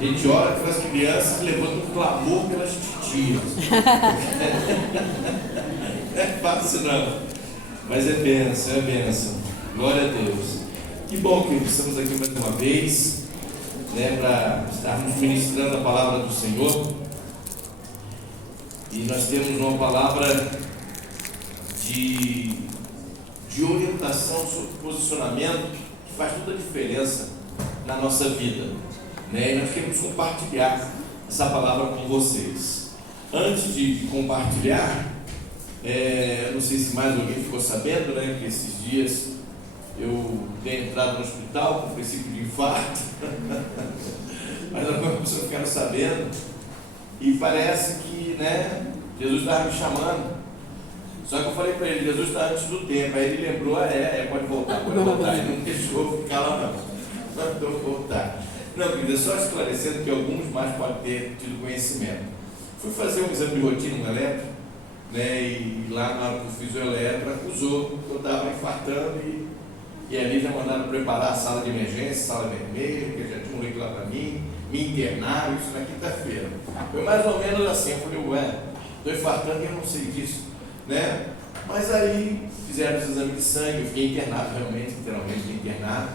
A gente ora pelas crianças, levanta um clamor pelas titias. Não é fácil não, mas é bênção, é bênção. Glória a Deus. Que bom que estamos aqui mais uma vez, né, para estarmos ministrando a palavra do Senhor. E nós temos uma palavra de orientação sobre posicionamento que faz toda a diferença na nossa vida, né? E nós queremos compartilhar essa palavra com vocês. Antes de compartilhar, não sei se mais alguém ficou sabendo, né, que esses dias eu tenho entrado no hospital com princípio de infarto, mas algumas pessoas ficaram sabendo, e parece que, né, Jesus estava me chamando. Só que eu falei para ele, Jesus está antes do tempo. Aí ele lembrou, pode voltar. Ele não deixou ficar lá não. Mandou voltar. Não, querida, só esclarecendo que alguns mais podem ter tido conhecimento. Fui fazer um exame de rotina no eletro, né, e lá na hora que eu fiz o eletro, acusou que eu estava infartando e ali já mandaram preparar a sala de emergência, sala vermelha, porque já tinha um leito lá para mim, me internaram, isso na quinta-feira. Foi mais ou menos assim, eu falei, estou infartando e eu não sei disso, né? Mas aí fizeram esse exame de sangue, eu fiquei internado realmente, literalmente fiquei internado.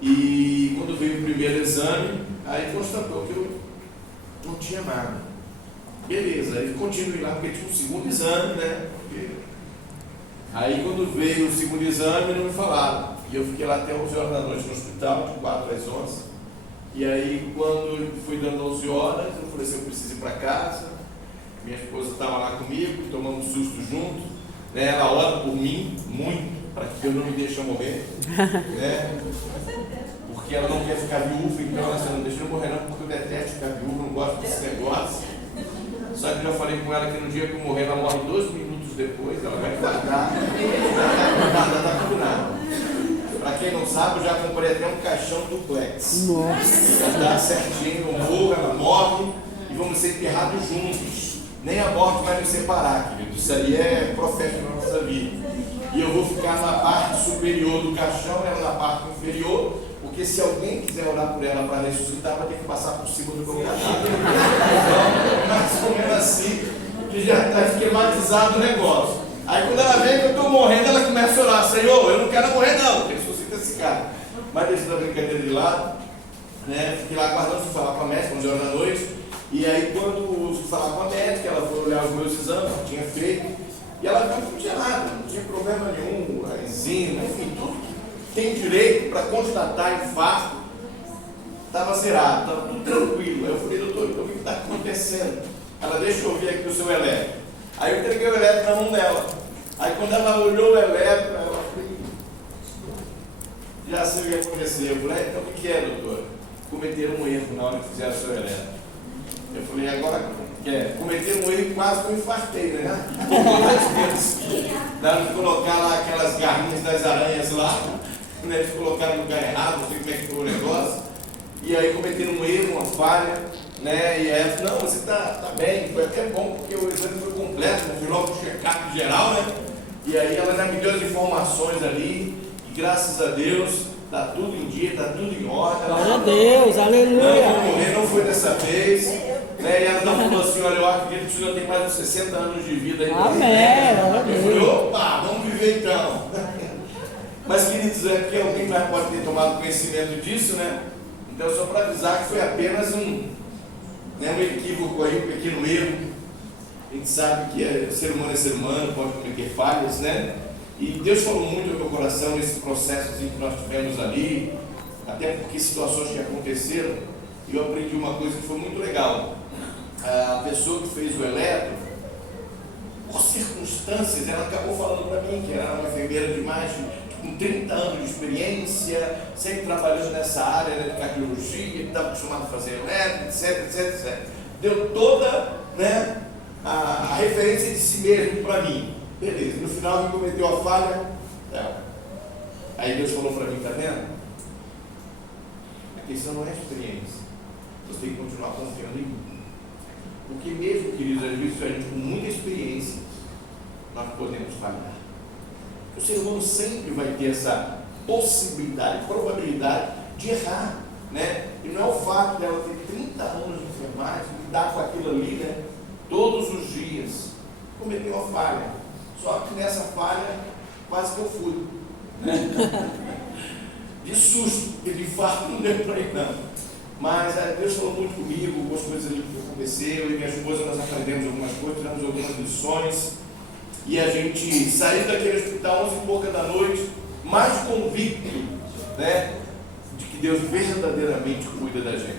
E quando veio o primeiro exame, aí constatou que eu não tinha nada. Beleza, aí continuei lá porque tinha um segundo exame, né? Aí quando veio o segundo exame, não me falaram. E eu fiquei lá até 11 horas da noite no hospital, de 4 às 11. E aí quando fui dando 11 horas, eu falei assim, eu preciso ir para casa. Minha esposa estava lá comigo, tomando um susto junto, né? Ela ora por mim muito, para que Deus não me deixe morrer, né? Porque ela não quer ficar viúva, então ela não deixa eu morrer não, porque eu detesto ficar viúva, não gosto desse negócio. Só que eu já falei com ela que no dia que eu morrer, ela morre 2 minutos depois, ela vai guardar, está combinado. Para quem não sabe, eu já comprei até um caixão duplex. Nossa! Já está certinho, eu morro, ela morre e vamos ser enterrados juntos. Nem a morte vai nos separar, querido. Isso aí é profético na nossa vida. E eu vou ficar na parte superior do caixão, ela na parte inferior, porque se alguém quiser orar por ela para ressuscitar, vai ter que passar por cima do meu cadáver. Então, mais ou menos assim, que já está esquematizado o negócio. Aí quando ela vê que eu estou morrendo, ela começa a orar, Senhor, eu não quero morrer não, ressuscita esse cara. Mas deixando a brincadeira de lado, né, fiquei lá aguardando, fui falar com a médica, 11 horas da noite. E aí quando fui falar com a médica, ela foi olhar os meus exames que tinha feito, e ela viu que não tinha nada, não tinha problema nenhum, a enzima, enfim, tudo que tem direito para constatar infarto, estava zerado, estava tudo tranquilo. Aí eu falei, doutor, então o que está acontecendo? Ela, deixa eu ver aqui o seu eletro. Aí eu entreguei o eletro na mão dela. Aí quando ela olhou o eletro, ela falou, já sei o que aconteceu. Eu falei, então o que é, doutor? Cometeram um erro na hora que fizeram o seu eletro. Eu falei, agora cometeram um erro, quase que eu infartei, né? Daram de colocar lá aquelas garrinhas das aranhas lá, né? Eles colocaram no lugar errado, não sei como é que foi o negócio. E aí cometeram um erro, uma falha, né? E ela falou, não, você tá bem, foi até bom, porque o exame foi completo, foi logo um check-up geral, né? E aí ela já me deu as informações ali, e graças a Deus, está tudo em dia, está tudo em ordem. Glória a Deus, aleluia. Não vou morrer, não foi dessa vez. Né? E ela falou assim, olha, eu acredito que o senhor tem mais de 60 anos de vida aí. Amém. Eu falei, opa, vamos viver então. Mas queridos, é porque alguém mais pode ter tomado conhecimento disso, né? Então só para avisar que foi apenas um equívoco aí, um pequeno erro. A gente sabe que ser humano, pode cometer falhas, né? E Deus falou muito no meu coração nesse processo que nós tivemos ali, até porque situações que aconteceram, e eu aprendi uma coisa que foi muito legal. A pessoa que fez o eletro, por circunstâncias, ela acabou falando para mim que era uma enfermeira de mais com 30 anos de experiência, sempre trabalhando nessa área, né, de cardiologia, estava acostumado a fazer eletro, etc. Deu toda, né, a referência de si mesmo para mim. Beleza, no final ele cometeu a falha. Aí Deus falou para mim, tá vendo? A questão não é a experiência. Você tem que continuar confiando em mim. Porque mesmo, queridos, às vezes a gente com muita experiência, nós podemos falhar. O ser humano sempre vai ter essa possibilidade, probabilidade de errar, né? E não é o fato dela ter 30 anos de enfermagem, lidar com aquilo ali, né? Todos os dias. Cometeu uma falha. Só que nessa falha, quase que eu fui. De susto, porque de fato não deu para ir não. Mas Deus falou muito comigo, algumas coisas ali que aconteceram, eu e minha esposa nós aprendemos algumas coisas, tiramos algumas lições, e a gente saiu daquele hospital 11 e pouca da noite, mais convicto, né, de que Deus verdadeiramente cuida da gente.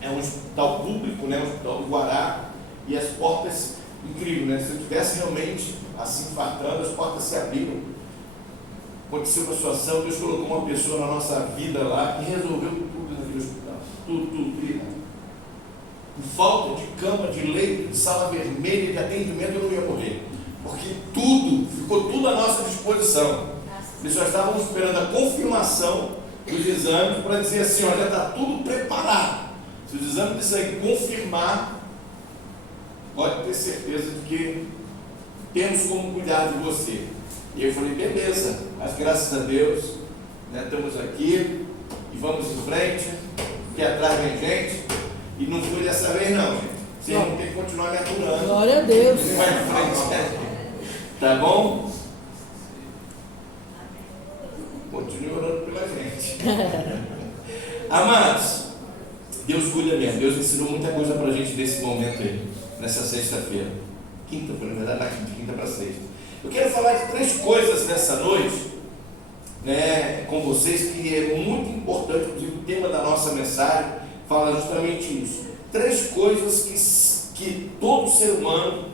É um hospital público, né, um hospital do Guará, e as portas, incrível, né, se eu estivesse realmente assim infartando, as portas se abriram. Aconteceu uma situação, Deus colocou uma pessoa na nossa vida lá e resolveu tudo naquele hospital. Tudo. Por falta de cama, de leito, de sala vermelha, de atendimento, eu não ia morrer. Porque ficou tudo à nossa disposição. Eles só estavam esperando a confirmação dos exames para dizer assim, olha, já está tudo preparado. Se os exames de sangue confirmar, pode ter certeza de que temos como cuidar de você. E eu falei, beleza, mas graças a Deus, né, estamos aqui e vamos em frente, que atrás vem gente, e não foi dessa vez não, gente. Vocês vão ter que continuar me aturando. Glória a Deus. Vai em frente, né? Tá bom? Continue orando pela gente. Amados, Deus cuida mesmo. Deus ensinou muita coisa pra gente nesse momento aí, nessa sexta-feira. Quinta-feira, na verdade, de quinta para sexta. Eu quero falar de 3 coisas nessa noite, né, com vocês, que é muito importante, inclusive o tema da nossa mensagem fala justamente isso. 3 coisas que todo ser humano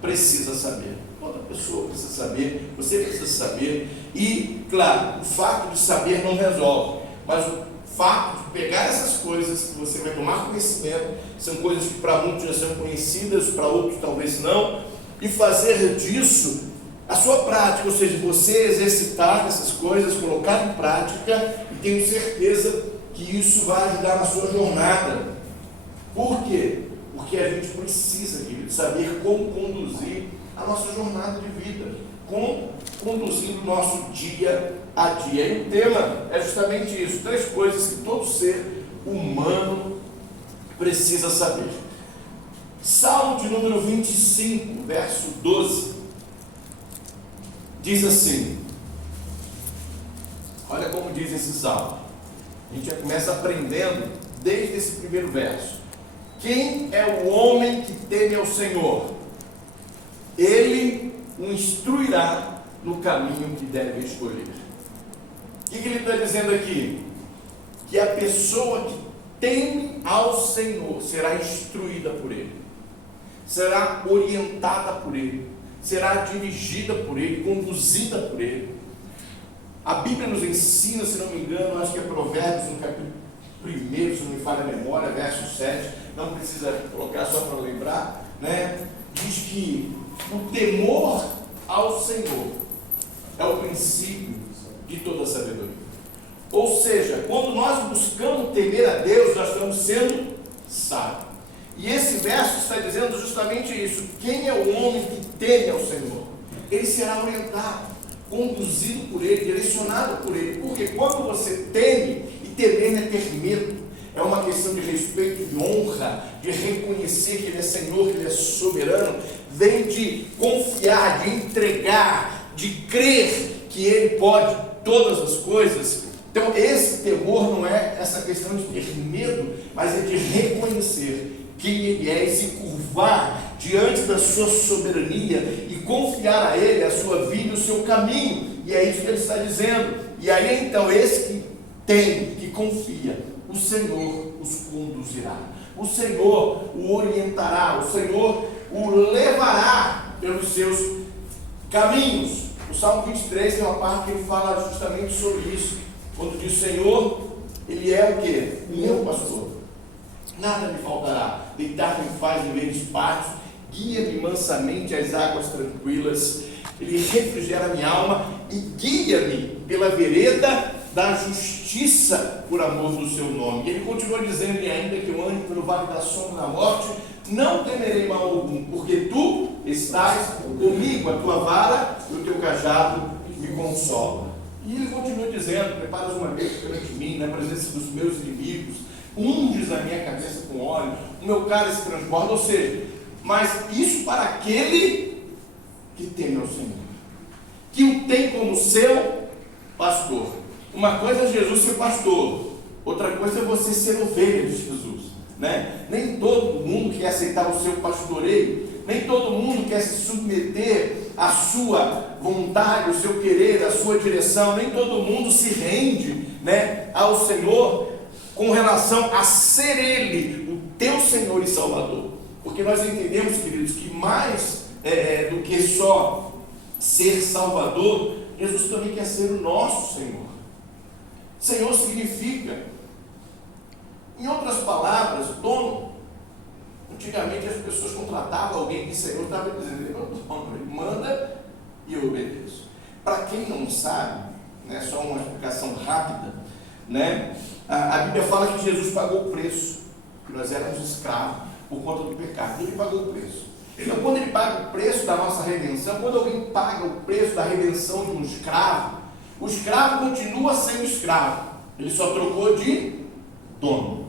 precisa saber. Toda pessoa precisa saber, você precisa saber. E, claro, o fato de saber não resolve, mas o fato de pegar essas coisas que você vai tomar conhecimento, são coisas que para muitos já são conhecidas, para outros talvez não, e fazer disso a sua prática, ou seja, você exercitar essas coisas, colocar em prática, e tenho certeza que isso vai ajudar na sua jornada. Por quê? Porque a gente precisa, querido, saber como conduzir a nossa jornada de vida, como conduzir o nosso dia a dia. E o tema é justamente isso, 3 coisas que todo ser humano precisa saber. Salmo de número 25, verso 12. Diz assim, olha como diz esse salmo, a gente já começa aprendendo desde esse primeiro verso. Quem é o homem que teme ao Senhor? Ele o instruirá no caminho que deve escolher. O que ele está dizendo aqui? Que a pessoa que teme ao Senhor será instruída por Ele, será orientada por Ele, será dirigida por Ele, conduzida por Ele. A Bíblia nos ensina, se não me engano, acho que é Provérbios, no capítulo 1, se não me falha a memória, verso 7, não precisa colocar só para lembrar, né? Diz que o temor ao Senhor é o princípio de toda sabedoria. Ou seja, quando nós buscamos temer a Deus, nós estamos sendo sábios. E esse verso está dizendo justamente isso. Quem é o homem que teme ao Senhor? Ele será orientado, conduzido por Ele, direcionado por Ele. Porque quando você teme, e temer não é ter medo, é uma questão de respeito, de honra, de reconhecer que Ele é Senhor, que Ele é soberano, vem de confiar, de entregar, de crer que Ele pode todas as coisas. Então esse temor não é essa questão de ter medo, mas é de reconhecer quem Ele é e se curvar diante da sua soberania e confiar a Ele a sua vida e o seu caminho. E é isso que Ele está dizendo. E aí então esse que tem, que confia, o Senhor os conduzirá, o Senhor o orientará, o Senhor o levará pelos seus caminhos. O Salmo 23 tem uma parte que ele fala justamente sobre isso, quando diz: Senhor, Ele é o quê? Meu pastor, nada me faltará. Deitar-me em paz em verdes pastos, guia-me mansamente às águas tranquilas. Ele refrigera minha alma e guia-me pela vereda da justiça por amor do seu nome. E ele continua dizendo: e ainda que eu ande pelo vale da sombra da morte, não temerei mal algum, porque tu estás comigo, a tua vara e o teu cajado me consolam. E ele continua dizendo: preparas uma mesa perante mim, na presença dos meus inimigos, unges a minha cabeça com óleo, o meu cálice transborda. Ou seja, mas isso para aquele que teme ao Senhor, que o tem como seu pastor. Uma coisa é Jesus ser pastor, outra coisa é você ser ovelha de Jesus, né? Nem todo mundo quer aceitar o seu pastoreio, nem todo mundo quer se submeter à sua vontade, ao seu querer, à sua direção, nem todo mundo se rende, né, ao Senhor com relação a ser Ele o teu Senhor e Salvador. Porque nós entendemos, queridos, que mais do que só ser Salvador, Jesus também quer ser o nosso Senhor. Senhor significa, em outras palavras, dono. Antigamente as pessoas contratavam alguém de Senhor, estava dizendo: ele é meu dono, ele manda e eu obedeço. Para quem não sabe, né, só uma explicação rápida, né, a Bíblia fala que Jesus pagou o preço, que nós éramos escravos por conta do pecado. Ele pagou o preço. Então, quando ele paga o preço da nossa redenção, quando alguém paga o preço da redenção de um escravo, o escravo continua sendo escravo, ele só trocou de dono.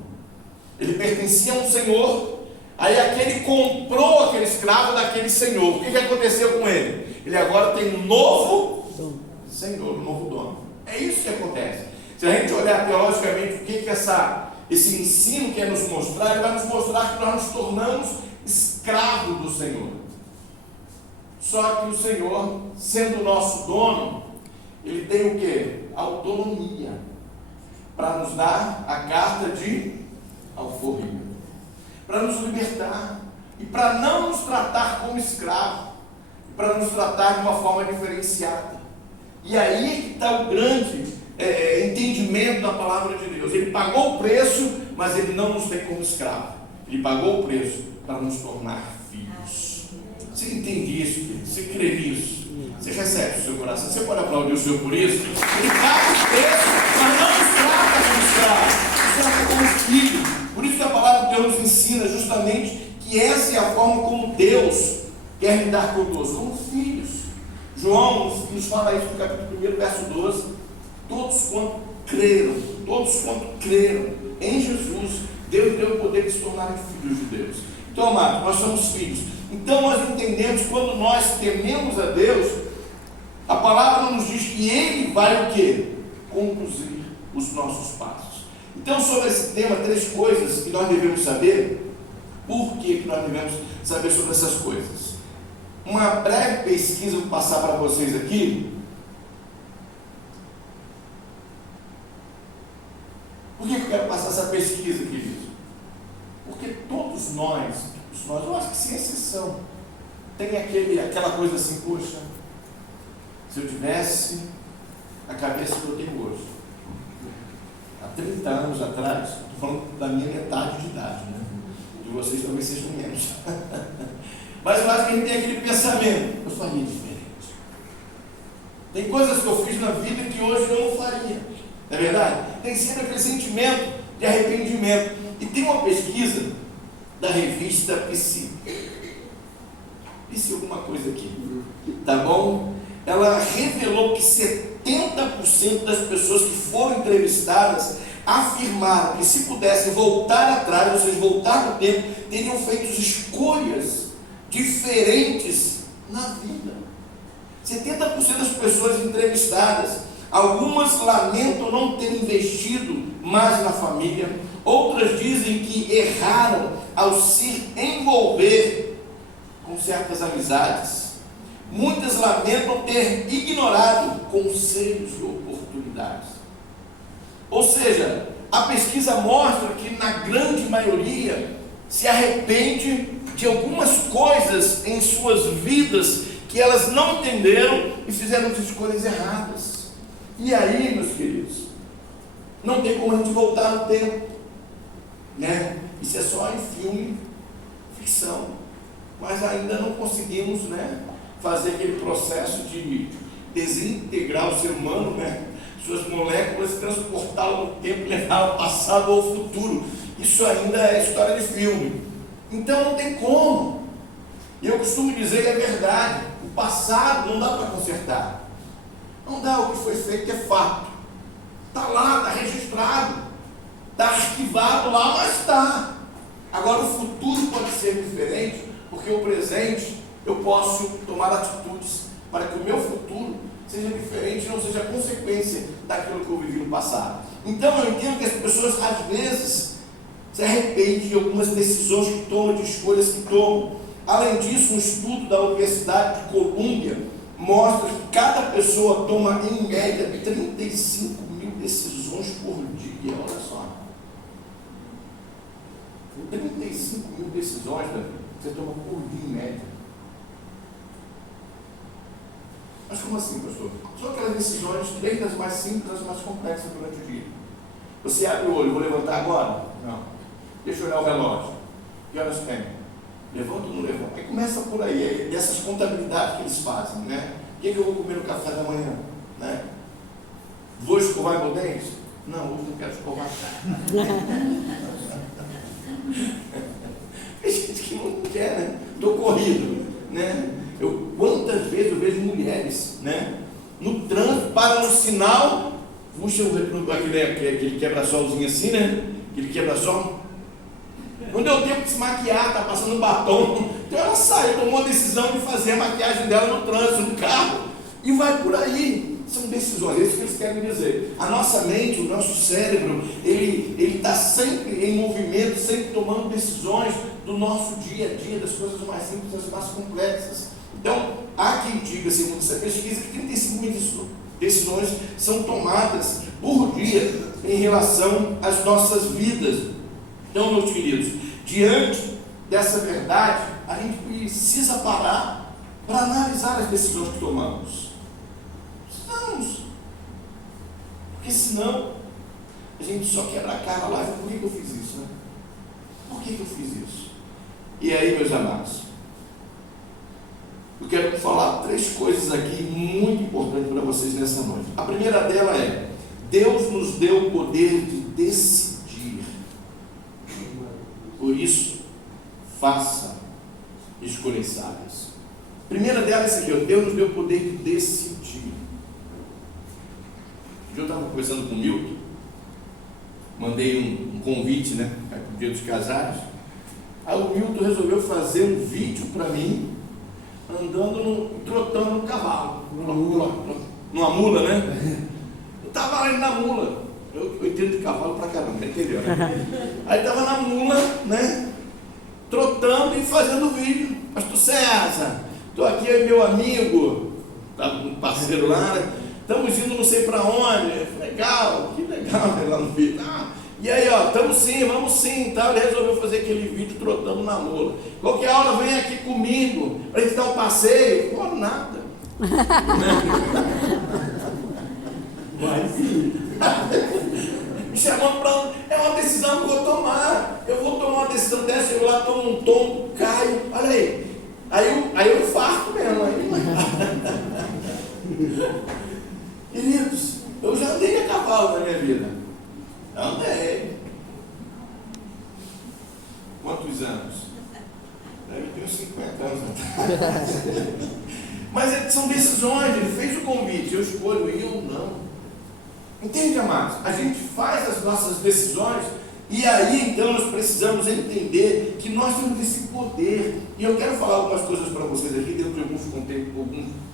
Ele pertencia a um senhor, aí aquele comprou aquele escravo daquele senhor. O que aconteceu com ele? Ele agora tem um novo senhor, um novo dono. É isso que acontece. Se a gente olhar teologicamente o que esse ensino quer nos mostrar, ele vai nos mostrar que nós nos tornamos escravos do Senhor. Só que o Senhor, sendo o nosso dono, ele tem o quê? Autonomia para nos dar a carta de alforria, para nos libertar e para não nos tratar como escravo, para nos tratar de uma forma diferenciada. E aí que está o grande entendimento da palavra de Deus. Ele pagou o preço, mas ele não nos tem como escravo. Ele pagou o preço para nos tornar filhos. Você entende isso, querido? Você crê nisso? Você recebe o seu coração? Você pode aplaudir o Senhor por isso? Ele paga o preço, mas não nos trata como escravo, nos trata como filho. Por isso que a palavra de Deus nos ensina justamente que essa é a forma como Deus quer lidar conosco, como filhos. João nos fala isso no capítulo 1, verso 12. Todos quanto creram em Jesus, Deus deu o poder de se tornarem filhos de Deus. Então, amado, nós somos filhos. Então nós entendemos que quando nós tememos a Deus, a palavra nos diz que Ele vai o quê? Conduzir os nossos passos. Então, sobre esse tema, 3 coisas que nós devemos saber. Por que nós devemos saber sobre essas coisas? Uma breve pesquisa eu vou passar para vocês aqui. Por que eu quero passar essa pesquisa, querido? Porque todos nós, eu acho que sem exceção, tem aquela coisa assim: poxa, se eu tivesse a cabeça que eu tenho hoje, há 30 anos atrás, estou falando da minha metade de idade, né? De vocês talvez sejam menos. Mas eu acho que a gente tem aquele pensamento: eu faria diferente. Tem coisas que eu fiz na vida que hoje eu não faria. Não é verdade? Tem sempre aquele sentimento de arrependimento. E tem uma pesquisa da revista Psi. Psi alguma coisa aqui, tá bom? Ela revelou que 70% das pessoas que foram entrevistadas afirmaram que, se pudessem voltar atrás, ou seja, voltar no tempo, teriam feito escolhas diferentes na vida. 70% das pessoas entrevistadas, algumas lamentam não ter investido mais na família, outras dizem que erraram ao se envolver com certas amizades, muitas lamentam ter ignorado conselhos e oportunidades. Ou seja, a pesquisa mostra que na grande maioria se arrepende de algumas coisas em suas vidas que elas não entenderam e fizeram as escolhas erradas. E aí, meus queridos, não tem como a gente voltar no tempo, né? Isso é só em filme, ficção, mas ainda não conseguimos, né, fazer aquele processo de desintegrar o ser humano, né? Suas moléculas, transportá-lo no tempo e levá-lo ao passado ou ao futuro. Isso ainda é história de filme. Então não tem como. E eu costumo dizer que é verdade: o passado não dá para consertar. Não dá, o que foi feito é fato. Está lá, está registrado, está arquivado lá, mas está. Agora o futuro pode ser diferente, porque o presente eu posso tomar atitudes para que o meu futuro seja diferente, não seja consequência daquilo que eu vivi no passado. Então eu entendo que as pessoas às vezes se arrependem de algumas decisões que tomam, de escolhas que tomam. Além disso, um estudo da Universidade de Colômbia mostra que cada pessoa toma em média 35 mil decisões por dia. Olha só, 35 mil decisões, Davi, você toma por dia em média. Mas como assim, pastor? São aquelas decisões, desde as mais simples às mais complexas durante o dia. Você abre o olho, vou levantar agora? Não. Deixa eu olhar o relógio. Que horas tem? Levanta ou não levanta? Aí começa por aí, dessas contabilidades que eles fazem, né? O que eu vou comer no café da manhã? Né? Vou escovar meu dente? Não, hoje não quero escovar. Tem gente que não quer, né? Estou corrido, né? Quantas vezes eu vejo mulheres, né? No trânsito, para no sinal, puxa aquele quebra-solzinho assim, né? Aquele quebra-sol. Não deu tempo de se maquiar, tá passando um batom. Então ela saiu, tomou a decisão de fazer a maquiagem dela no trânsito, no carro, e vai por aí. São decisões, é isso que eles querem dizer. A nossa mente, o nosso cérebro, ele está sempre em movimento, sempre tomando decisões do nosso dia a dia, das coisas mais simples às mais complexas. Então, há quem diga, segundo essa pesquisa, que 35 mil decisões são tomadas por dia em relação às nossas vidas. Então, meus queridos, diante dessa verdade, a gente precisa parar para analisar as decisões que tomamos. Precisamos. Porque senão, a gente só quebra a cara lá e fala, por que eu fiz isso? Né? Por que eu fiz isso? E aí, meus amados, eu quero falar 3 coisas aqui muito importantes para vocês nessa noite. A primeira dela é: Deus nos deu o poder de decidir. Por isso, faça escolhas sábias. A primeira dela é essa aqui: Deus nos deu o poder de decidir. Eu estava conversando com o Milton, mandei um convite, né, para o Dia dos Casados. Aí o Milton resolveu fazer um vídeo para mim, trotando no cavalo, numa mula, né? Eu estava ali na mula, eu entendo de cavalo pra caramba, entendeu? Aí estava na mula, né? Trotando e fazendo vídeo. Pastor César, estou aqui, meu amigo, estava com um parceiro lá, né? Estamos indo não sei para onde. Eu falei, legal, que legal, né, lá no vídeo. E aí, ó, estamos sim, vamos sim, tá? Ele resolveu fazer aquele vídeo trotando na mula. Qualquer hora vem aqui comigo, para a gente dar um passeio. Pô, nada. Vai sim. Me chamando para. É uma decisão que eu vou tomar. Eu vou tomar uma decisão dessa, eu lá tomo um tombo, caio. Olha aí. Aí eu infarto mesmo. Queridos, eu já andei a cavalo na minha vida. Andei. Quantos anos? Eu tenho 50 anos atrás. Mas são decisões, ele fez o convite, eu escolho ir ou não. Entende, amados? A gente faz as nossas decisões e aí então nós precisamos entender que nós temos esse poder. E eu quero falar algumas coisas para vocês aqui, dentro de alguns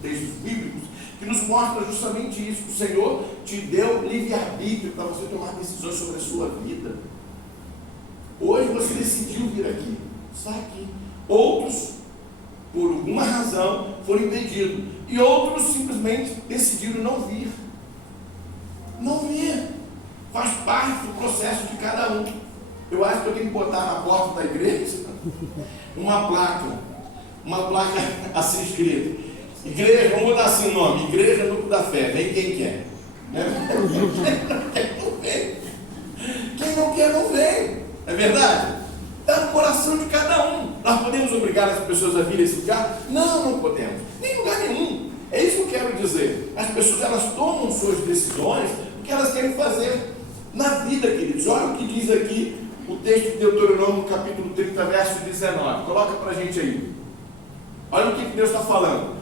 textos bíblicos, que nos mostra justamente isso. O Senhor te deu livre-arbítrio para você tomar decisões sobre a sua vida. Hoje você decidiu vir aqui, está aqui. Outros, por alguma razão, foram impedidos. E outros simplesmente decidiram não vir. Não vir. Faz parte do processo de cada um. Eu acho que eu tenho que botar na porta da igreja uma placa assim escrita. Igreja, vamos botar assim o nome: Igreja Núcleo da Fé, vem quem quer. Quem não quer, não vem. É verdade? Está no coração de cada um. Nós podemos obrigar as pessoas a vir a esse lugar? Não, não podemos. Nem lugar nenhum. É isso que eu quero dizer. As pessoas, elas tomam suas decisões porque elas querem fazer na vida, queridos. Olha o que diz aqui o texto de Deuteronômio, capítulo 30, verso 19. Coloca para a gente aí. Olha o que Deus está falando.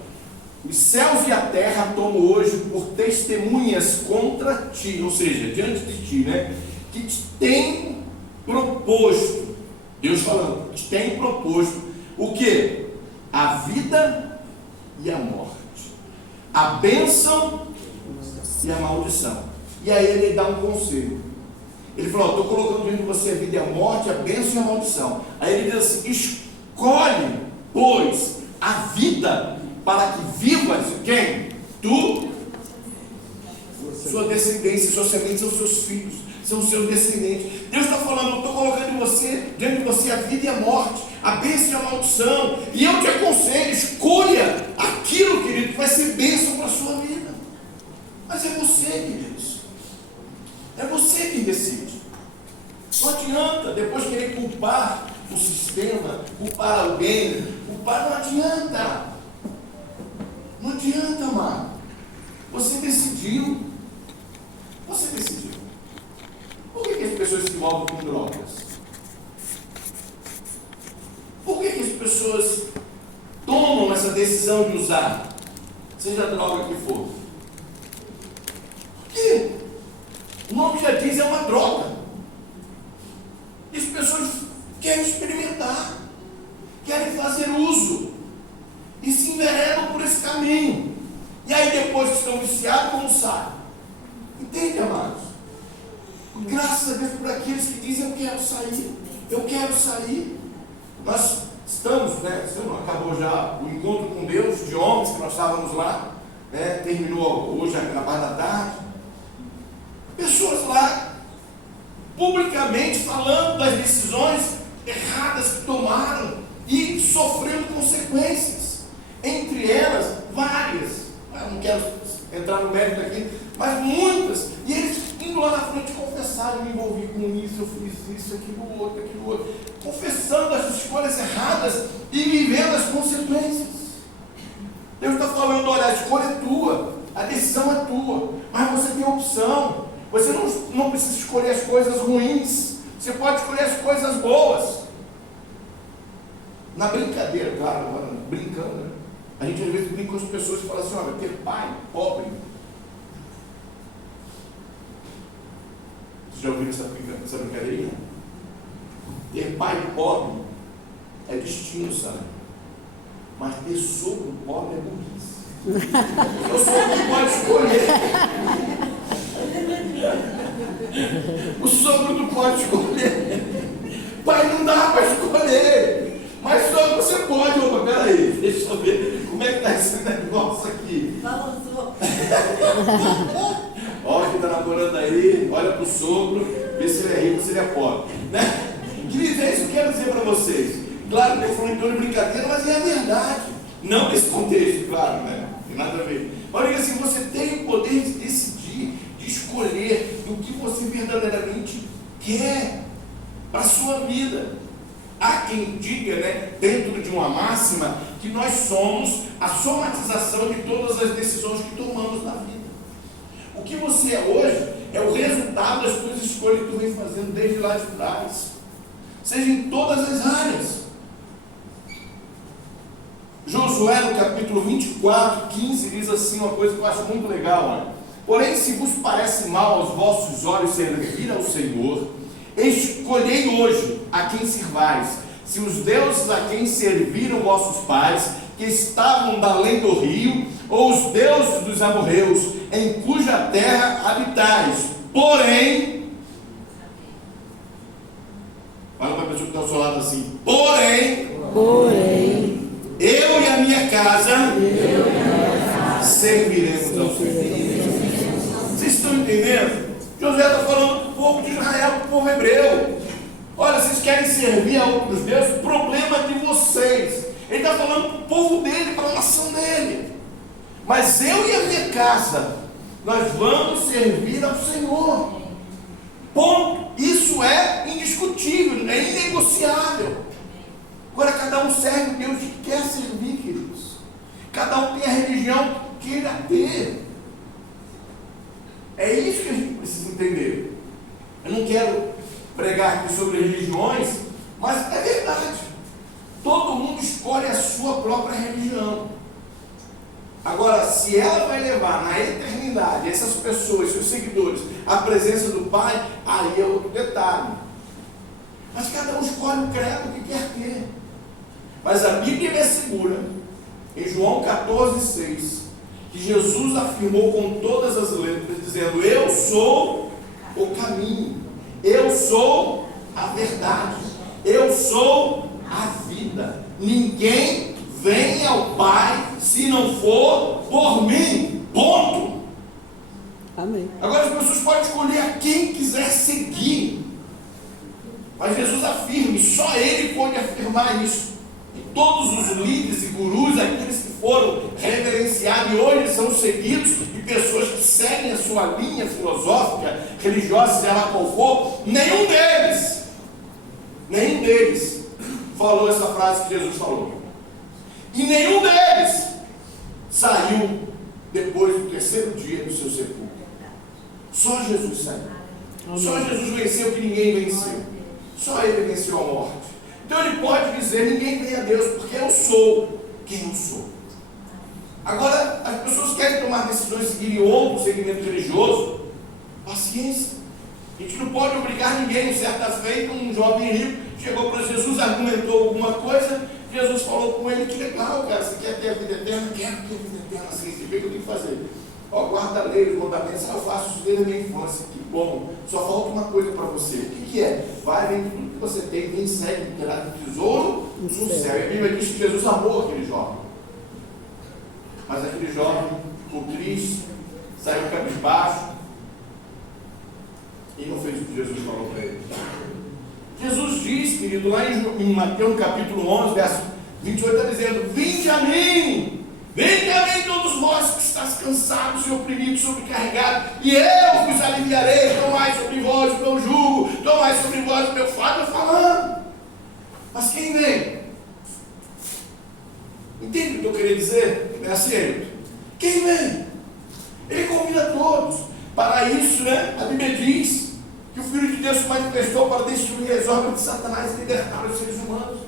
os céus e a terra tomo hoje por testemunhas contra ti, ou seja, diante de ti, né? Que te tem proposto, Deus falando, te tem proposto o que? A vida e a morte, a bênção e a maldição. E aí ele dá um conselho. Ele falou: estou colocando diante de você a vida e a morte, a bênção e a maldição. Aí ele diz assim: escolhe, pois, a vida, para que vivas, quem? Tu, sua descendência, sua semente são seus filhos, são seus descendentes. Deus está falando: eu estou colocando diante de você a vida e a morte, a bênção e a maldição. E eu te aconselho, escolha aquilo, querido, que vai ser bênção para a sua vida. Mas é você, queridos. É você quem decide. Não adianta depois querer culpar o sistema, culpar alguém, culpar, não adianta. Não adianta, amado. Você decidiu. Você decidiu. Por que as pessoas se envolvem com drogas? Por que as pessoas tomam essa decisão de usar, seja a droga que for? Porque o nome já diz, é uma droga. E as pessoas querem experimentar, querem fazer uso e se enveredam por esse caminho. E aí depois que estão viciados, como saem? Entende, amados? Graças a Deus por aqueles que dizem: eu quero sair, eu quero sair. Nós estamos, acabou já o encontro com Deus de homens que nós estávamos lá, terminou hoje na parte da tarde. Pessoas lá publicamente falando das decisões erradas que tomaram e sofrendo consequências, entre elas várias. Eu não quero entrar no mérito aqui, mas muitas. E eles indo lá na frente confessar: eu me envolvi com isso, eu fiz isso, aquilo outro, confessando as escolhas erradas e vivendo as consequências. Deus está falando: olha, a escolha é tua, a decisão é tua, mas você tem opção. Você não precisa escolher as coisas ruins, você pode escolher as coisas boas. Na brincadeira, claro, agora brincando, né? A gente às vezes brinca com as pessoas e fala assim: olha, ter pai pobre. Vocês já ouviram essa brincadeirinha? Ter pai pobre é destino, sabe? Mas ter sogro pobre é burrice. O sogro pode escolher. O sogro não pode escolher. Pai não dá para escolher. Mas sogro você pode. Opa, peraí, deixa eu ver como é que está esse negócio aqui. Olha que está namorando aí, olha para o sogro, vê se ele é rico ou se ele é pobre, né? Queridos, é isso que eu quero dizer para vocês. Claro que eu falo em torno de brincadeira, mas é a verdade. Não nesse contexto, claro, né? Não tem nada a ver. Olha assim, você tem o poder de decidir, de escolher o que você verdadeiramente quer para a sua vida. Há quem diga, dentro de uma máxima, que nós somos a somatização de todas as decisões que tomamos na vida. O que você é hoje é o resultado das tuas escolhas que tu vem fazendo desde lá de trás, seja em todas as áreas. Josué, no capítulo 24, 15, diz assim uma coisa que eu acho muito legal: olha. Porém, se vos parece mal aos vossos olhos servir ao Senhor, escolhei hoje a quem sirvais, se os deuses a quem serviram vossos pais, que estavam da além do rio, ou os deuses dos amorreus, em cuja terra habitais. Porém, fala para a pessoa que está ao seu lado assim: porém, eu e a minha casa serviremos ao Senhor. Vocês estão entendendo? José está falando para o povo de Israel, para o povo hebreu: olha, vocês querem servir a outros deuses, o problema é de vocês. Ele está falando para o povo dele, para a nação dele. Mas eu e a minha casa, nós vamos servir ao Senhor. Ponto. Isso é indiscutível, é inegociável. Agora cada um serve o Deus que quer servir, queridos. Cada um tem a religião que queira ter. É isso que a gente precisa entender. Eu não quero pregar aqui sobre religiões, mas é verdade. Todo mundo escolhe a sua própria religião. Agora, se ela vai levar na eternidade essas pessoas, seus seguidores, à presença do Pai, aí é outro detalhe. Mas cada um escolhe o credo que quer ter. Mas a Bíblia me assegura, em João 14,6, que Jesus afirmou com todas as letras, dizendo: eu sou o caminho, eu sou a verdade, eu sou a vida. Ninguém vem ao Pai se não for por mim. Ponto. Amém. Agora as pessoas podem escolher a quem quiser seguir, mas Jesus afirma, e só Ele pode afirmar isso. E todos os líderes e gurus, aqueles que foram reverenciados e hoje são seguidos, e pessoas que seguem a sua linha filosófica, religiosa, seja lá qual for, nenhum deles falou essa frase que Jesus falou. E nenhum deles saiu depois do terceiro dia do seu sepulcro. Só Jesus saiu. Só Jesus venceu o que ninguém venceu. Só Ele venceu a morte. Então Ele pode dizer: ninguém vem a Deus, porque eu sou quem eu sou. Agora, as pessoas querem tomar decisões de seguirem outro segmento religioso. Paciência. A gente não pode obrigar ninguém. Certa feita, um jovem rico chegou para Jesus, argumentou alguma coisa. Jesus falou com ele: que legal, cara, você quer ter a vida eterna? Quero ter a vida eterna. Assim, você vê o que eu tenho que fazer. Ó, guarda a lei, os mandamentos. Eu faço isso desde a minha infância. Que bom. Só falta uma coisa para você. O que é? Vai, vende tudo que você tem, vem, segue, terá de tesouro no céu. E a Bíblia diz que Jesus amou aquele jovem. Mas aquele jovem ficou triste, saiu cabisbaixo e não fez o que Jesus falou para ele. Jesus diz, querido, lá em Mateus capítulo 11, verso 28, está dizendo: vinde a mim todos vós que estáis cansados e oprimidos, sobrecarregados, e eu vos aliviarei. Tomai sobre vós o meu jugo, tomai sobre vós o meu fardo. Estou falando. Mas quem vem? Entende o que eu queria dizer? É assim, quem vem? Ele convida todos. Para isso, a Bíblia diz que o Filho de Deus se manifestou para destruir as obras de Satanás e libertar os seres humanos.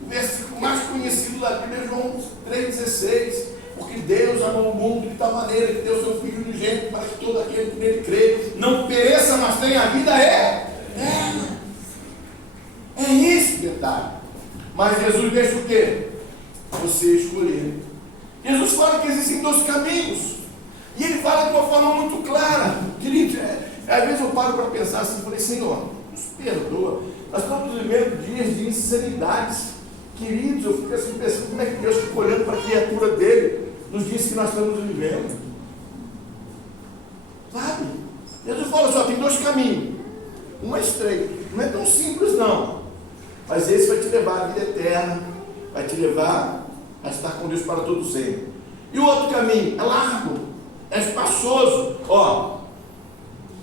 O versículo mais conhecido da Bíblia é João 3,16. Porque Deus amou o mundo de tal maneira que deu seu Filho unigênito, para que todo aquele que nele crê não pereça, mas tenha a vida eterna. É esse o detalhe. Mas Jesus deixa o quê? Você escolher. Jesus fala que existem dois caminhos. E Ele fala de uma forma muito clara. Querido, às vezes eu paro para pensar assim, falei: Senhor, nos perdoa. Nós estamos vivendo dias de insanidades. Queridos, eu fico assim pensando como é que Deus fica olhando para a criatura dele nos dias que nós estamos vivendo. Sabe? Jesus fala só: tem dois caminhos. Um é estreito. Não é tão simples não. Mas esse vai te levar à vida eterna. Vai te levar a estar com Deus para todo sempre. E o outro caminho é largo, é espaçoso. Ó,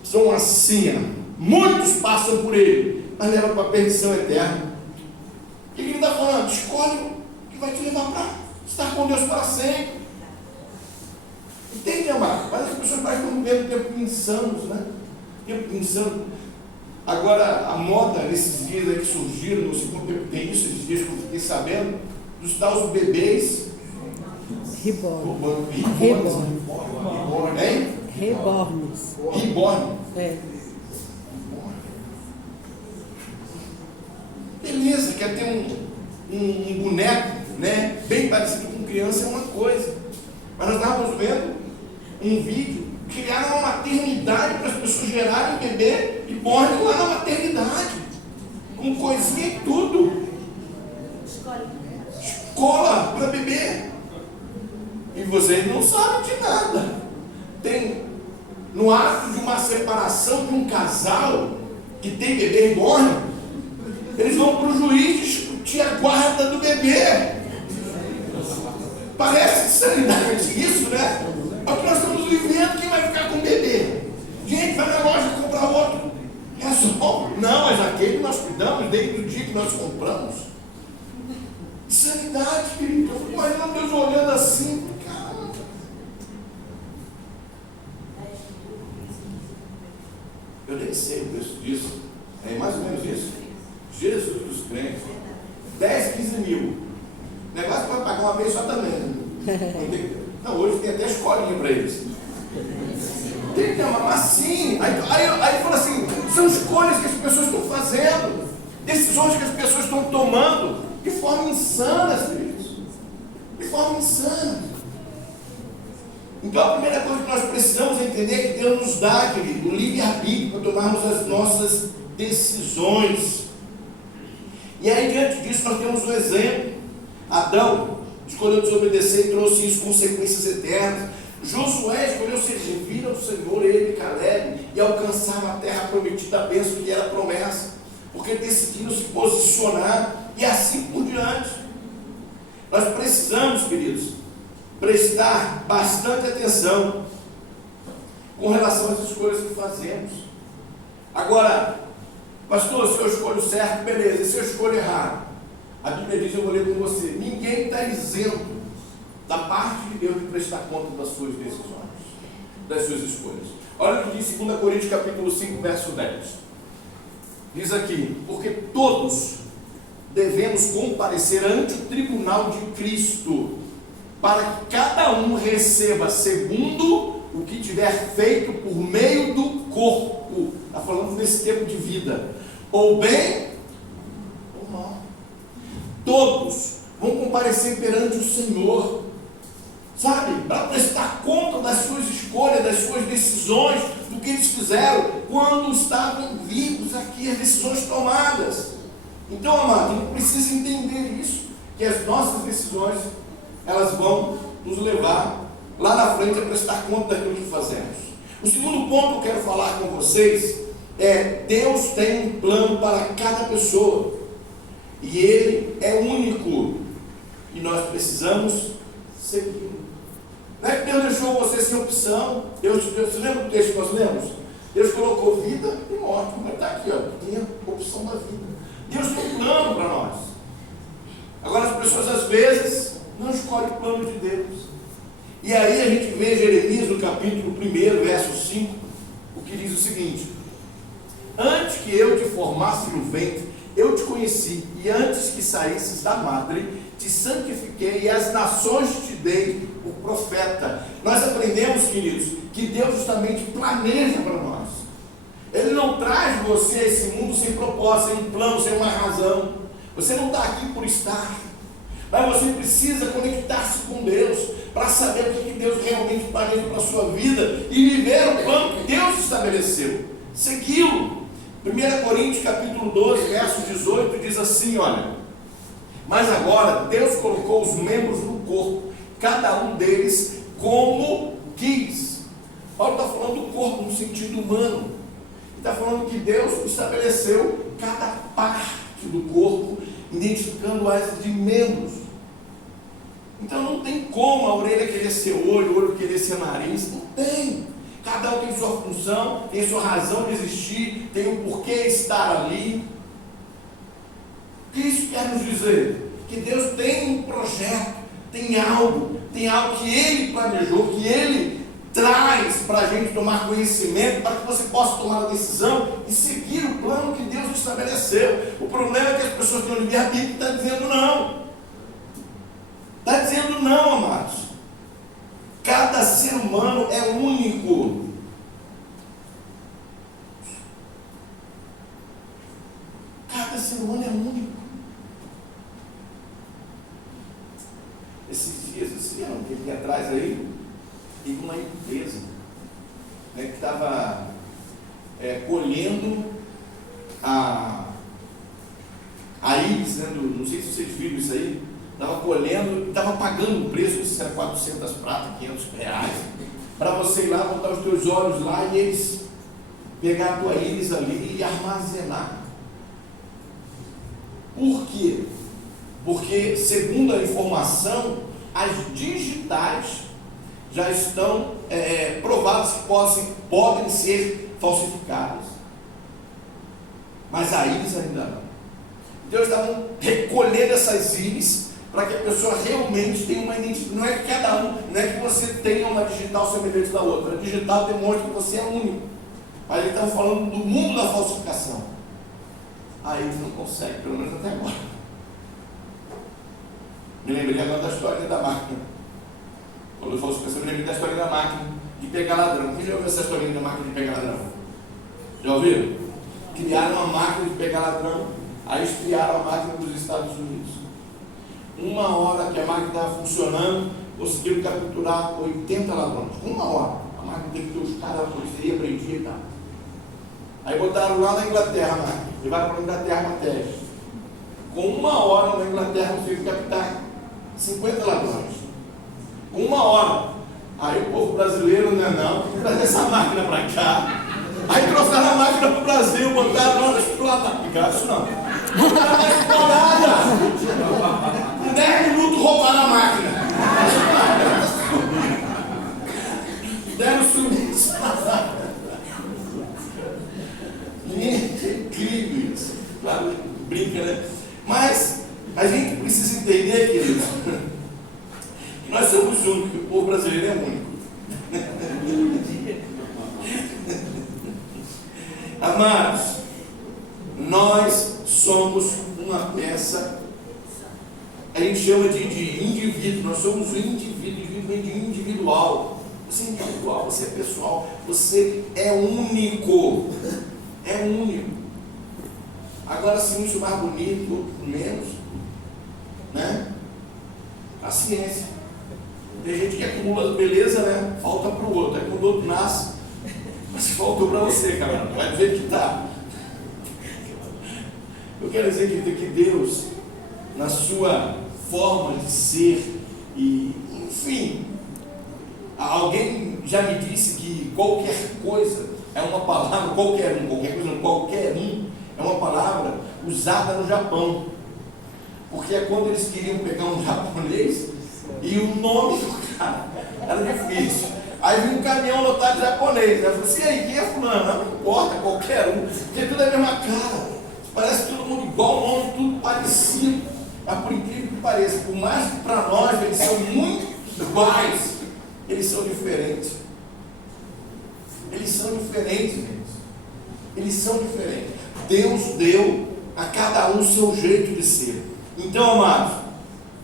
são assim, muitos passam por ele, mas levam para a perdição eterna. O que ele está falando? Escolhe o que vai te levar para estar com Deus para sempre. Entende, amado? Mas as pessoas estão vivendo tempo insanos, né? Tempo insano. Agora, a moda nesses dias aí que surgiram, não sei quanto tempo tem isso, esses dias que eu fiquei sabendo, dos tais bebês Reborn. Hein? Reborns. Reborn. É. Beleza, quer ter um boneco, né, bem parecido com criança, é uma coisa. Mas nós estávamos vendo um vídeo, criaram uma maternidade para as pessoas gerarem bebê e bornem lá na maternidade, com coisinha e tudo. Escola para bebê. E vocês não sabem de nada. Tem, no ato de uma separação de um casal que tem bebê e borne, eles vão para o juiz discutir a guarda do bebê. Parece insanidade isso, né? É o que nós estamos vivendo. Quem vai ficar com o bebê? Gente, vai na loja comprar outro. É só. Não, mas aquele nós cuidamos desde o dia que nós compramos. Insanidade, querido. Eu fico imaginando Deus olhando assim. Caramba. Eu nem sei o preço disso. É mais ou menos isso. Jesus dos crentes. 10, 15 mil. O negócio vai pagar uma vez só também. Né? Não, hoje tem até escolinha para eles. Tem que amar assim. Aí fala assim, são escolhas que as pessoas estão fazendo, decisões que as pessoas estão tomando de forma insana, queridos. De forma insana. Então a primeira coisa que nós precisamos entender é que Deus nos dá, querido, o livre-arbítrio para tomarmos as nossas decisões. E aí, diante disso, nós temos um exemplo. Adão escolheu desobedecer e trouxe isso consequências eternas. Josué escolheu servir ao Senhor, ele e Caleb, e alcançar uma terra prometida, a bênção que era a promessa, porque decidiram se posicionar, e assim por diante. Nós precisamos, queridos, prestar bastante atenção com relação às escolhas que fazemos. Agora, pastor, se eu escolho certo, beleza, e se eu escolho errado? A Bíblia diz, eu vou ler com você, ninguém está isento da parte de Deus de prestar conta das suas decisões, das suas escolhas. Olha o que diz 2 Coríntios capítulo 5, verso 10. Diz aqui, porque todos devemos comparecer ante o tribunal de Cristo, para que cada um receba segundo o que tiver feito por meio do corpo. Está falando desse tempo de vida, ou bem ou mal. Todos vão comparecer perante o Senhor, sabe, para prestar conta das suas escolhas, das suas decisões, do que eles fizeram quando estavam vivos aqui, as decisões tomadas. Então, amado, a gente precisa entender isso, que as nossas decisões, elas vão nos levar lá na frente a prestar conta daquilo que fazemos. O segundo ponto que eu quero falar com vocês é: Deus tem um plano para cada pessoa, e Ele é único, e nós precisamos seguir. Não é que Deus deixou você sem opção. Você lembra do texto que nós lemos? Deus colocou vida e morte, mas está aqui, ó, tem a opção da vida. Deus tem um plano para nós. Agora as pessoas às vezes não escolhem o plano de Deus. E aí a gente vê Jeremias no capítulo 1, verso 5, o que diz o seguinte: antes que eu te formasse no ventre, eu te conheci, e antes que saísses da madre, te santifiquei, e as nações te dei por profeta. Nós aprendemos, queridos, que Deus justamente planeja para nós. Ele não traz você a esse mundo sem propósito, sem um plano, sem uma razão. Você não está aqui por estar, mas você precisa conectar-se com Deus para saber o que Deus realmente planeja para a sua vida e viver o plano que Deus estabeleceu, segui-lo. 1 Coríntios capítulo 12, verso 18 diz assim, olha: mas agora Deus colocou os membros no corpo, cada um deles como quis. Paulo está falando do corpo no sentido humano. Está falando que Deus estabeleceu cada parte do corpo, identificando as de membros. Então não tem como a orelha querer ser olho, o olho querer ser nariz. Não tem. Cada um tem sua função, tem sua razão de existir, tem o porquê estar ali. O que isso quer nos dizer? Que Deus tem um projeto, tem algo que Ele planejou, que Ele traz para a gente tomar conhecimento, para que você possa tomar a decisão e seguir o plano que Deus estabeleceu. O problema é que as pessoas têm o livre-arbítrio e estão dizendo não. Está dizendo não, amados. Cada ser humano é único. Cada ser humano é único. Esses dias, um tempo atrás aí, teve uma empresa, né, que estava colhendo a íris, né, não sei se vocês viram isso aí, estava colhendo, estava pagando um preço, não sei se era 400 pratas, 500 reais, para você ir lá, botar os teus olhos lá e eles pegar a tua íris ali e armazenar. Por quê? Porque, segundo a informação, as digitais já estão provadas que podem ser falsificadas, mas a íris ainda não. Então eles estavam recolhendo essas íris para que a pessoa realmente tenha uma identidade. Não é que cada um, não é que você tenha uma digital semelhante da outra. A digital demonstra que você é único, mas eles estavam falando do mundo da falsificação. A íris não consegue, pelo menos até agora. Me lembrei agora da história da máquina. Quando eu fosse pensando, eu lembrei da historinha da máquina de pegar ladrão. Quem já ouviu essa historinha da máquina de pegar ladrão? Já ouviram? Criaram uma máquina de pegar ladrão, aí estriaram a máquina dos Estados Unidos. Uma hora que a máquina estava funcionando, conseguiram capturar 80 ladrões. Uma hora. A máquina tem que ter os caras, a polícia prendia e tal. Aí botaram lá na Inglaterra a máquina, levaram para a Inglaterra uma teste. Com uma hora na Inglaterra conseguiram captar 50 ladrões. Com uma hora. Aí o povo brasileiro, não, tem que trazer essa máquina para cá. Aí trouxeram a máquina para o Brasil, botaram lá na explorada. Isso não. Botaram na explorada. Em 10 minutos roubaram a máquina. Deram sumiço. É incrível isso. Claro, brinca, né? Mas a gente precisa entender, queridos, que nós somos únicos, que o povo brasileiro é único. Amados, nós somos uma peça, a gente chama de indivíduo, nós somos o individual. Você é individual, você é pessoal, você é único. É único. Agora, se um mais bonito, outro menos, né? Paciência. Tem gente que acumula beleza, né? Falta para o outro. Aí quando o outro nasce, mas faltou para você, cara. Vai do jeito que está. Eu quero dizer que Deus, na sua forma de ser, e enfim, alguém já me disse que qualquer coisa é uma palavra, qualquer um é uma palavra usada no Japão, porque é quando eles queriam pegar um japonês e o nome do cara era difícil. Aí vinha um caminhão lotado de japonês. Eu falei assim, e aí, quem é fulano? Não importa, qualquer um, porque tudo é a mesma cara, parece todo mundo igual, o nome tudo parecido. Mas por incrível que pareça, por mais que para nós eles são muito iguais, eles são diferentes. Eles são diferentes, gente. Eles são diferentes. Deus deu a cada um o seu jeito de ser. Então, amados,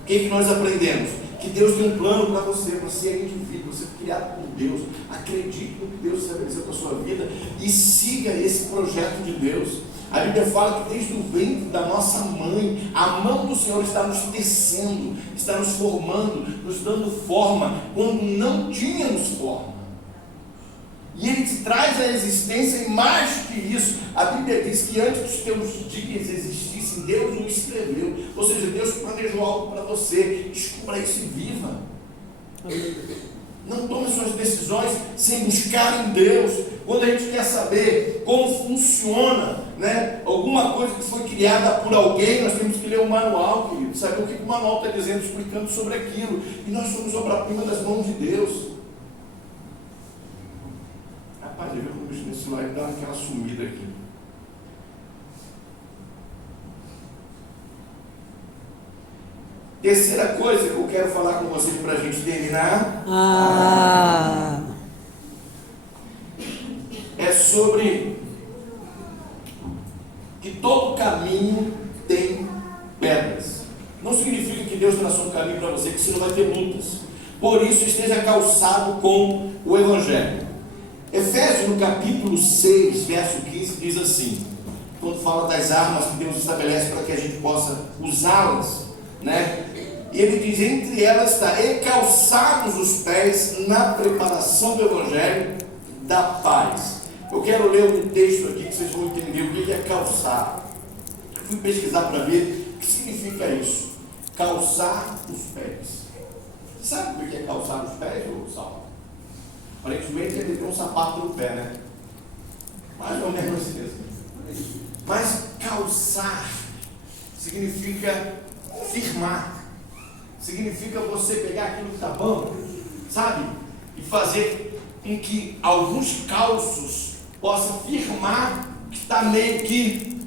o que nós aprendemos? Que Deus tem um plano para você é indivíduo, você foi criado por Deus. Acredite no que Deus estabeleceu para a sua vida e siga esse projeto de Deus. A Bíblia fala que desde o ventre da nossa mãe, a mão do Senhor está nos tecendo, está nos formando, nos dando forma, quando não tínhamos forma. E Ele te traz à existência, e mais que isso, a Bíblia diz que antes dos teus dias existissem, Deus o escreveu. Ou seja, Deus planejou algo para você. Descubra isso e viva. Não tome suas decisões sem buscar em Deus. Quando a gente quer saber como funciona, né, alguma coisa que foi criada por alguém, nós temos que ler o manual, querido, saber o que o manual está dizendo, explicando sobre aquilo. E nós somos obra-prima das mãos de Deus. Rapaz, eu vi como o bicho nesse celular dá aquela sumida aqui. Terceira coisa que eu quero falar com vocês para a gente terminar é sobre que todo caminho tem pedras. Não significa que Deus traçou um caminho para você que você não vai ter lutas. Por isso, esteja calçado com o Evangelho. Efésios, no capítulo 6, verso 15, diz assim, quando fala das armas que Deus estabelece para que a gente possa usá-las, né? E ele diz, entre elas está, e calçados os pés na preparação do Evangelho da paz. Eu quero ler um texto aqui que vocês vão entender o que é calçar. Eu fui pesquisar para ver o que significa isso. Calçar os pés. Você sabe o que é calçar os pés, ou Saulo? Aparentemente ele tem um sapato no pé, né? Mais ou menos isso. Mas calçar significa firmar. Significa você pegar aquilo que está bom, sabe? E fazer com que alguns calços possam firmar que está meio que...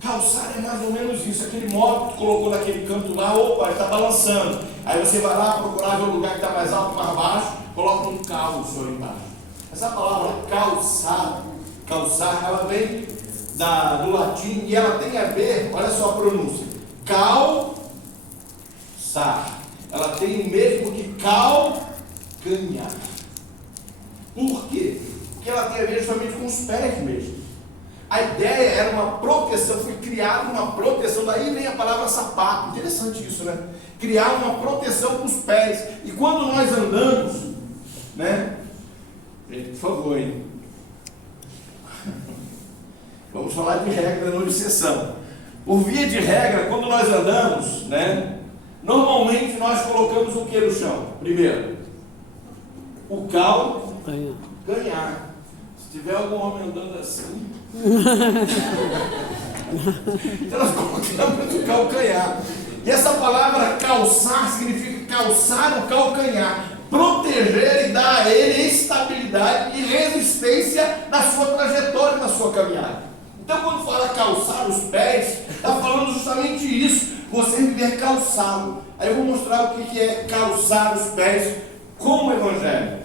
Calçar é mais ou menos isso. Aquele móvel que tu colocou naquele canto lá, opa, está balançando. Aí você vai lá procurar ver o lugar que está mais alto, mais baixo, coloca um calço ali embaixo. Essa palavra calçar, ela vem do latim e ela tem a ver, olha só a pronúncia, calçar. ela tem o mesmo que calcanhar. Por quê? Porque ela tem a ver justamente com os pés mesmo. A ideia era uma proteção, foi criada uma proteção, daí vem a palavra sapato. Interessante isso, né? Criar uma proteção para os pés. E quando nós andamos, né? Gente, por favor, hein? Vamos falar de regra, não de exceção. Por via de regra, quando nós andamos, né? Normalmente nós colocamos o que no chão? Primeiro, o calcanhar. Se tiver algum homem andando assim, então nós colocamos o calcanhar. E essa palavra calçar significa calçar o calcanhar, proteger e dar a ele estabilidade e resistência na sua trajetória, na sua caminhada. Então, quando fala calçar os pés, está falando justamente isso, você viver calçado. Aí eu vou mostrar o que é calçar os pés com o Evangelho.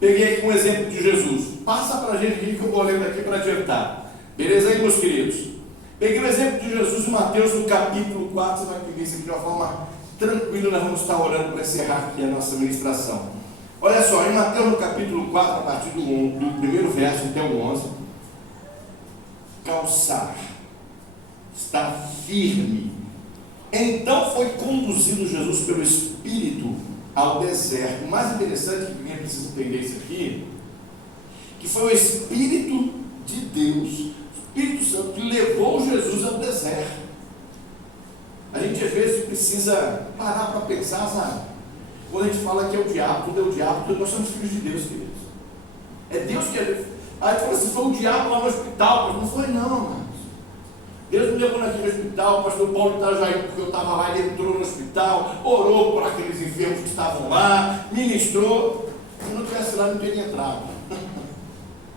Peguei aqui um exemplo de Jesus. Passa para a gente que eu vou lendo aqui para adiantar. Beleza aí, meus queridos? Peguei o exemplo de Jesus em Mateus no capítulo 4. Você vai pegar isso aqui de uma forma tranquila. Nós vamos estar orando para encerrar aqui a nossa ministração. Olha só, em Mateus no capítulo 4, a partir do primeiro verso até o 11. Calçar. Estar firme. Então foi conduzido Jesus pelo Espírito ao deserto. O mais interessante que ninguém precisa entender isso aqui, que foi o Espírito de Deus, o Espírito Santo, que levou Jesus ao deserto. A gente às vezes precisa parar para pensar, sabe? Quando a gente fala que é o diabo, tudo é o diabo, tudo, nós somos filhos de Deus, queridos. É Deus que é. Aí fala assim, foi o diabo lá no hospital, mas não foi não, mano. Deus me levou naquele hospital, o pastor Paulo de Itajaí, porque eu estava lá, ele entrou no hospital, orou por aqueles enfermos que estavam lá, ministrou. Se não tivesse lá, não teria entrado.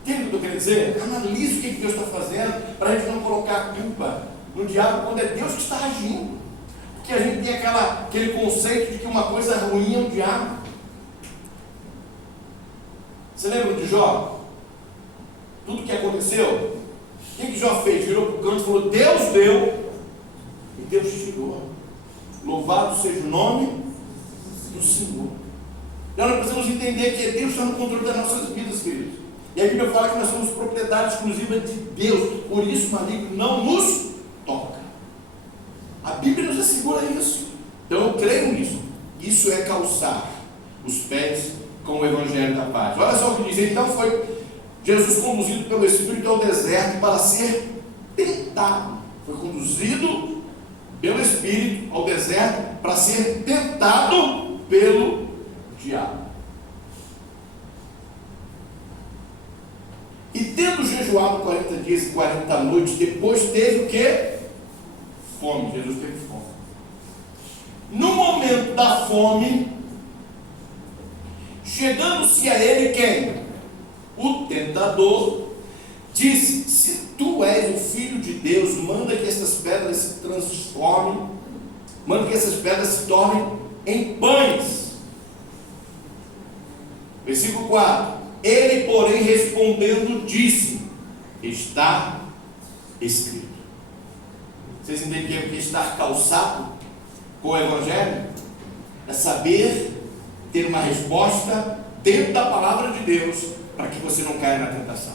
Entende o que eu estou querendo dizer? Analise o que Deus está fazendo, para a gente não colocar a culpa no diabo, quando é Deus que está agindo. Porque a gente tem aquele conceito de que uma coisa ruim é o diabo. Você lembra de Jó? Tudo que aconteceu? O que Jó fez? Virou para o canto e falou: Deus deu e Deus tirou. Louvado seja o nome do Senhor. Então nós precisamos entender que Deus está no controle das nossas vidas, queridos. E a Bíblia fala que nós somos propriedade exclusiva de Deus. Por isso o maligno não nos toca. A Bíblia nos assegura isso. Então eu creio nisso. Isso é calçar os pés com o Evangelho da paz. Olha só o que diz. Então foi Jesus conduzido pelo Espírito ao deserto para ser tentado. Foi conduzido pelo Espírito ao deserto para ser tentado pelo diabo. E tendo jejuado 40 dias e 40 noites, depois teve o quê? Fome. Jesus teve fome. No momento da fome, chegando-se a ele quem? O tentador disse: se tu és o Filho de Deus, manda que essas pedras se transformem, manda que essas pedras se tornem em pães. Versículo 4. Ele, porém, respondendo, disse: está escrito. Vocês entendem o que é estar calçado com o Evangelho? É saber ter uma resposta dentro da palavra de Deus, para que você não caia na tentação.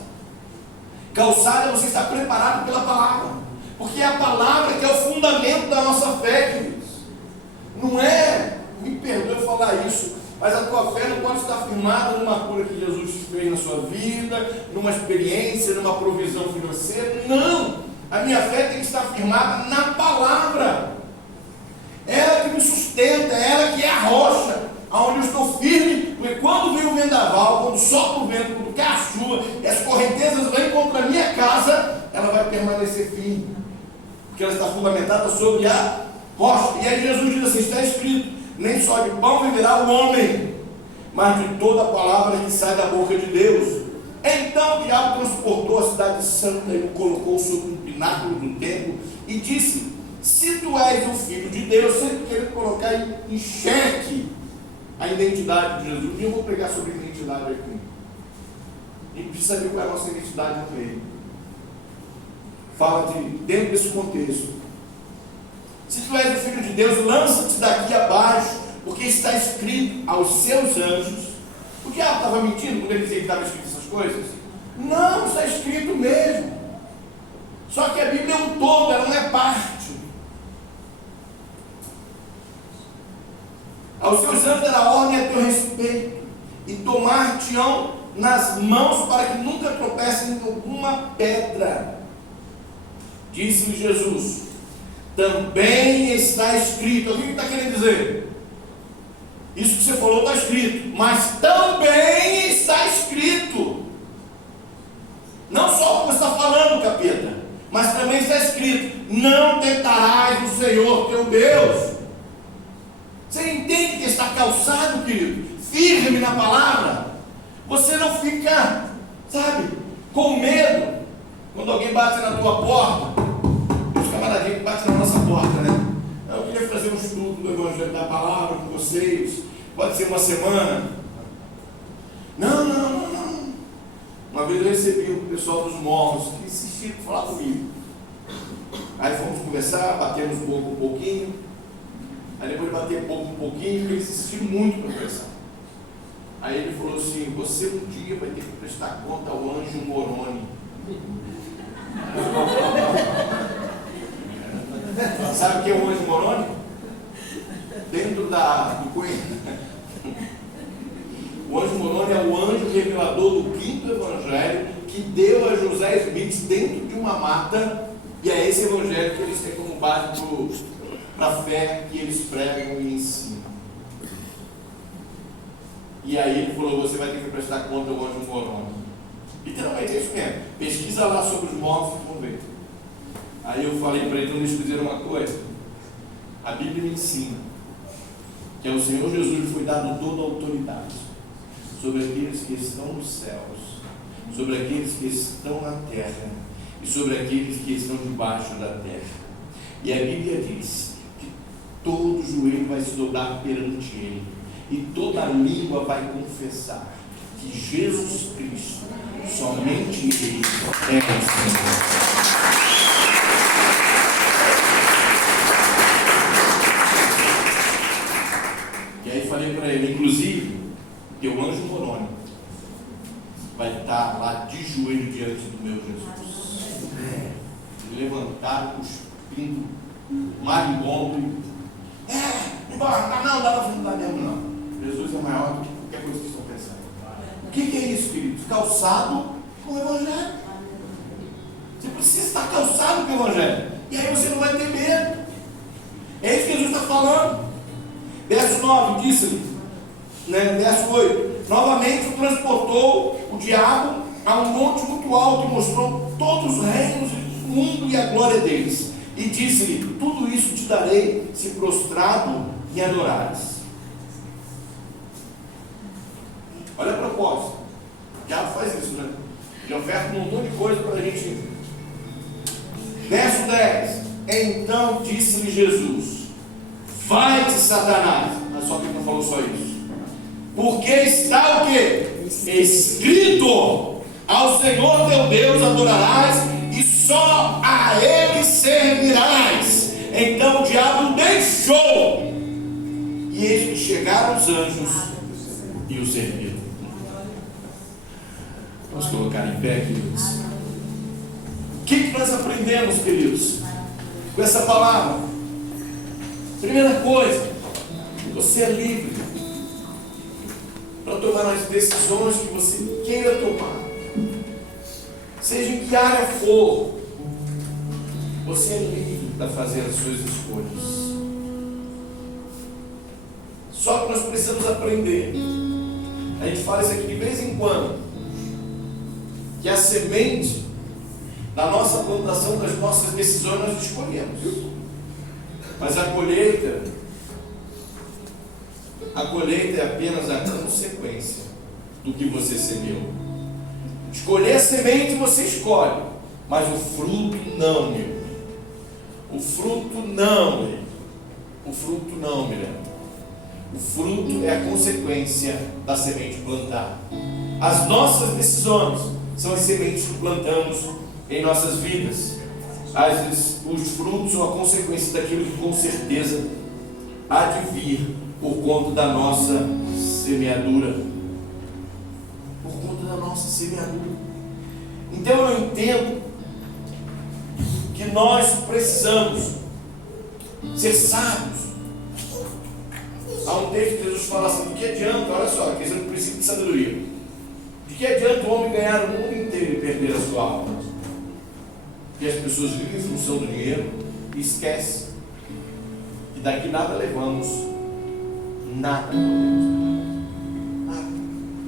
Calçado é você estar preparado pela palavra, porque é a palavra que é o fundamento da nossa fé, queridos. Não é, me perdoe falar isso, mas a tua fé não pode estar firmada numa cura que Jesus fez na sua vida, numa experiência, numa provisão financeira. Não! A minha fé tem que estar firmada na palavra. Ela que me sustenta, ela que é a rocha aonde eu estou firme, porque quando vem o vendaval, quando sopra o vento, quando cai a chuva, e as correntezas vêm contra a minha casa, ela vai permanecer firme, porque ela está fundamentada sobre a rocha. E aí Jesus diz assim: está escrito, nem só de pão viverá o homem, mas de toda a palavra que sai da boca de Deus. Então o diabo transportou a cidade santa e o colocou sobre um pináculo do templo e disse: se tu és o Filho de Deus, sempre querendo colocar em xeque a identidade de Jesus. E eu vou pregar sobre identidade aqui. A gente precisa saber qual é a nossa identidade com Ele. Fala de, dentro desse contexto, Se tu és o Filho de Deus, lança-te daqui abaixo, porque está escrito aos seus anjos. O diabo estava mentindo quando ele dizia que estava escrito essas coisas? Não, está escrito mesmo. Só que a Bíblia é um todo, ela não é parte. Aos seus anjos dará ordem a teu respeito, e tomar-te-ão nas mãos para que nunca tropecem em alguma pedra. Disse-lhe Jesus: também está escrito. O que está querendo dizer? Isso que você falou está escrito, mas também está escrito. Não só o que você está falando, capeta, mas também está escrito: não tentarás o Senhor teu Deus. Você entende que está calçado, querido? Firme na palavra. Você não fica, sabe, com medo quando alguém bate na tua porta. Os camaradinhos que batem na nossa porta, né? Eu queria fazer um estudo do Evangelho da Palavra com vocês. Pode ser uma semana. Não. Uma vez eu recebi o pessoal dos morros que insistiram em falar comigo. Aí fomos conversar, batemos um pouquinho. Aí depois de bater um pouquinho, eles insistiram muito para conversar. Aí ele falou assim: você um dia vai ter que prestar conta ao anjo Moroni. Sabe o que é o anjo Moroni? Dentro do coelho. O anjo Moroni é o anjo revelador do 5º evangelho que deu a José Smith dentro de uma mata, e é esse evangelho que eles têm como base para a fé que eles pregam e ensinam. E aí ele falou: você vai ter que prestar conta ao anjo Moroni. Literalmente é isso mesmo. Pesquisa lá sobre os mortos e vão ver. Aí eu falei para ele: então deixa eu dizer uma coisa. A Bíblia me ensina que ao Senhor Jesus foi dado toda a autoridade sobre aqueles que estão nos céus, sobre aqueles que estão na terra e sobre aqueles que estão debaixo da terra. E a Bíblia diz que todo joelho vai se dobrar perante Ele e toda língua vai confessar que Jesus Cristo, somente Ele é o Senhor. E aí falei para ele, inclusive, que o anjo Moroni vai estar lá de joelho diante do meu Jesus. Levantar, cuspindo, marimbondo. Embora, não dá mesmo não. Jesus é maior do que qualquer coisa que estão pensando. O que é isso, queridos? Calçado com o Evangelho. Você precisa estar calçado com o Evangelho. E aí você não vai ter medo. É isso que Jesus está falando. Verso 9, disse-lhe, verso 8: novamente o transportou o diabo a um monte muito alto e mostrou todos os reinos do mundo e a glória deles. E disse-lhe: tudo isso te darei se prostrado me adorares. Olha a proposta. O diabo faz isso, né? Ele oferta um montão de coisa para a gente. Verso 10: então disse-lhe Jesus: vai-te, Satanás. Mas só que ele não falou só isso. Porque está o quê? Escrito: ao Senhor teu Deus adorarás e só a Ele servirás. Então o diabo deixou, e eis que chegaram os anjos e o serviram. Vamos colocar em pé, queridos. O que nós aprendemos, queridos, com essa palavra? Primeira coisa, você é livre para tomar as decisões que você queira tomar, seja em que área for. Você é livre para fazer as suas escolhas. Só que nós precisamos aprender. A gente fala isso aqui de vez em quando, que a semente da nossa plantação, das nossas decisões, nós escolhemos. Mas a colheita é apenas a consequência do que você semeou. Escolher a semente você escolhe, mas o fruto não, meu. O fruto não, meu. O fruto não, meu. O fruto é a consequência da semente plantada. As nossas decisões são as sementes que plantamos em nossas vidas. os frutos são a consequência daquilo que com certeza há de vir por conta da nossa semeadura. Por conta da nossa semeadura. Então eu entendo que nós precisamos ser sábios. Há um texto que Jesus fala assim: de que adianta, olha só, que esse é um princípio de sabedoria. De que adianta o homem ganhar o mundo inteiro e perder a sua alma? Porque as pessoas vivem em função do dinheiro e esquecem que daqui nada levamos, nada podemos. Nada.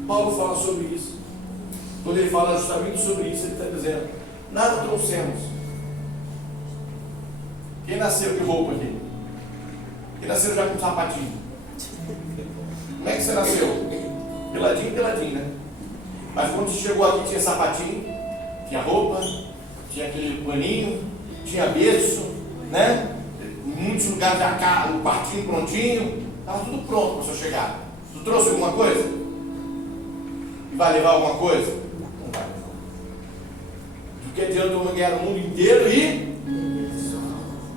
Paulo fala sobre isso. Quando ele fala justamente sobre isso, ele está dizendo: nada trouxemos. Quem nasceu de roupa aqui? Quem nasceu já com sapatinho? Como é que você nasceu? Peladinho, né? Mas quando você chegou aqui tinha sapatinho, tinha roupa, tinha aquele paninho, tinha berço, né? Em muitos lugares já o quartinho prontinho, estava tudo pronto para o senhor chegar. Tu trouxe alguma coisa? E vai levar alguma coisa? Não vai levar. Do que adianta eu ganhar o mundo inteiro e...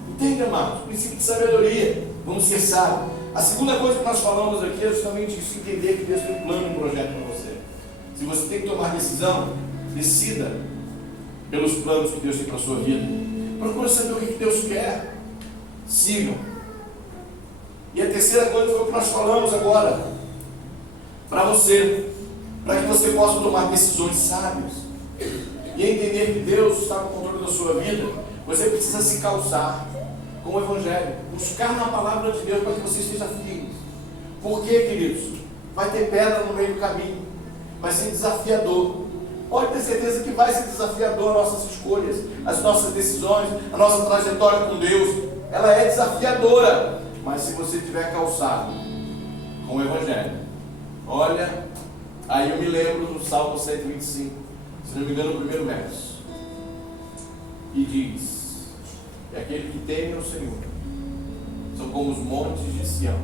Entende, amados? Princípio de sabedoria. Vamos ser sábios. A segunda coisa que nós falamos aqui é justamente isso: entender que Deus tem um plano e um projeto para você. Se você tem que tomar decisão, decida pelos planos que Deus tem para a sua vida. Procura saber o que Deus quer. Sigam. E a terceira coisa foi o que nós falamos agora. Para você. Para que você possa tomar decisões sábias. E entender que Deus está no controle da sua vida. Você precisa se calçar com o Evangelho. Buscar na palavra de Deus para que você esteja firme. Por quê, queridos? Vai ter pedra no meio do caminho. Vai ser desafiador. Pode ter certeza que vai ser desafiador as nossas escolhas, as nossas decisões, a nossa trajetória com Deus. Ela é desafiadora. Mas se você tiver calçado com o Evangelho, olha, aí eu me lembro do Salmo 125, se não me engano, o primeiro verso. E diz: e aquele que teme ao Senhor são como os montes de Sião,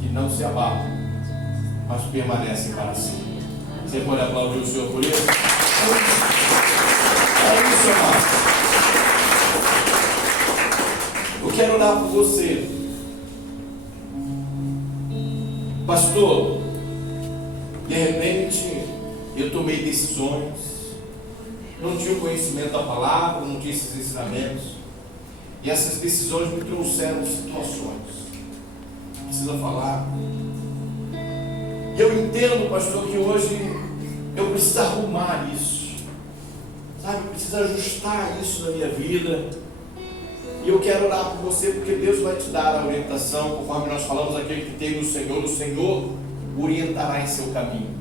que não se abalam, mas permanecem para sempre. Você pode aplaudir o Senhor por isso? É isso, amado. Eu quero orar por você. Pastor, de repente eu tomei decisões, não tinha o conhecimento da palavra, não tinha esses ensinamentos, e essas decisões me trouxeram situações. Precisa falar. E eu entendo, pastor, que hoje eu preciso arrumar isso, sabe? Eu preciso ajustar isso na minha vida. E eu quero orar por você, porque Deus vai te dar a orientação, conforme nós falamos, aquele que tem no Senhor, o Senhor orientará em seu caminho.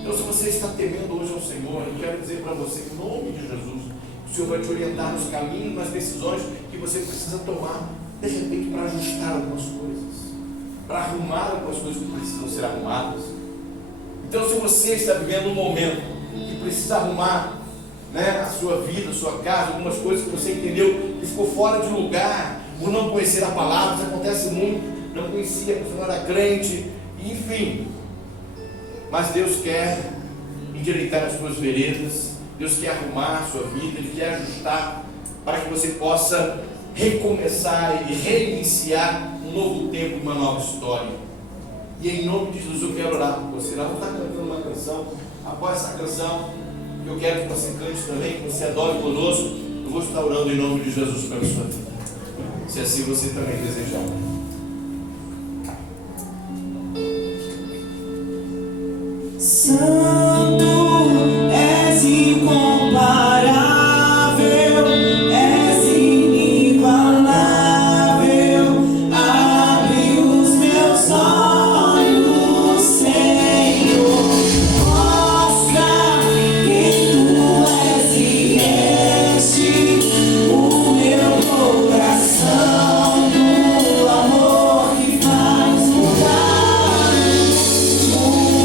Então, se você está temendo hoje ao Senhor, eu quero dizer para você, em nome de Jesus, o Senhor vai te orientar nos caminhos, nas decisões que você precisa tomar, de repente, para ajustar algumas coisas, para arrumar algumas coisas que precisam ser arrumadas. Então, se você está vivendo um momento que precisa arrumar, né, a sua vida, a sua casa, algumas coisas que você entendeu que ficou fora de lugar, por não conhecer a palavra, isso acontece muito, não conhecia, porque não era crente, enfim. Mas Deus quer endireitar as suas veredas, Deus quer arrumar a sua vida, Ele quer ajustar para que você possa recomeçar e reiniciar um novo tempo, uma nova história. E em nome de Jesus eu quero orar por você. Nós vamos estar cantando uma canção. Após essa canção, eu quero que você cante também, que você adore conosco. Eu vou estar orando em nome de Jesus pela sua vida, se assim você também desejar. Santo, és incomparável, és inigualável. Abre os meus olhos, Senhor. Mostra que tu és e enche o meu coração do amor que faz mudar o mundo.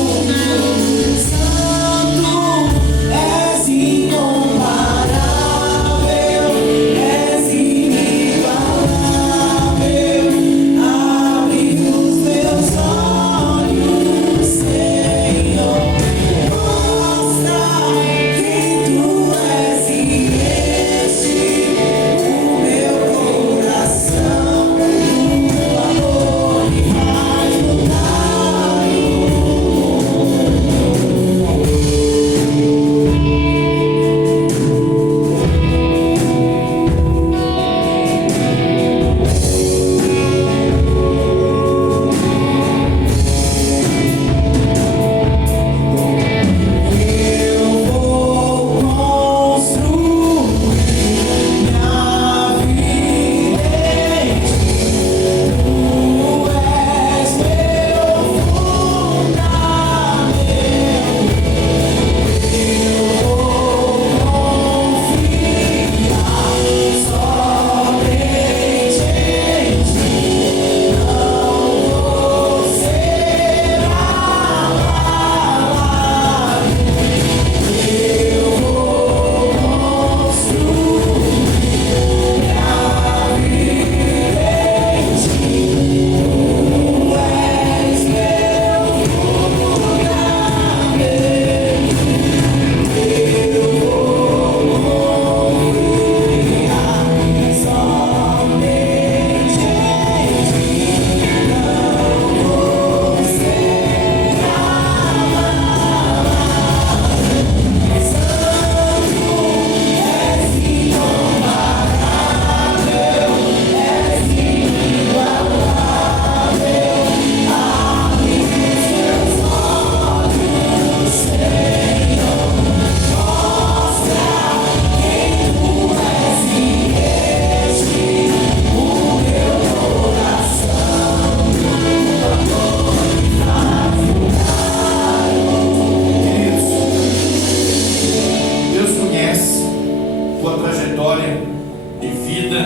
de vida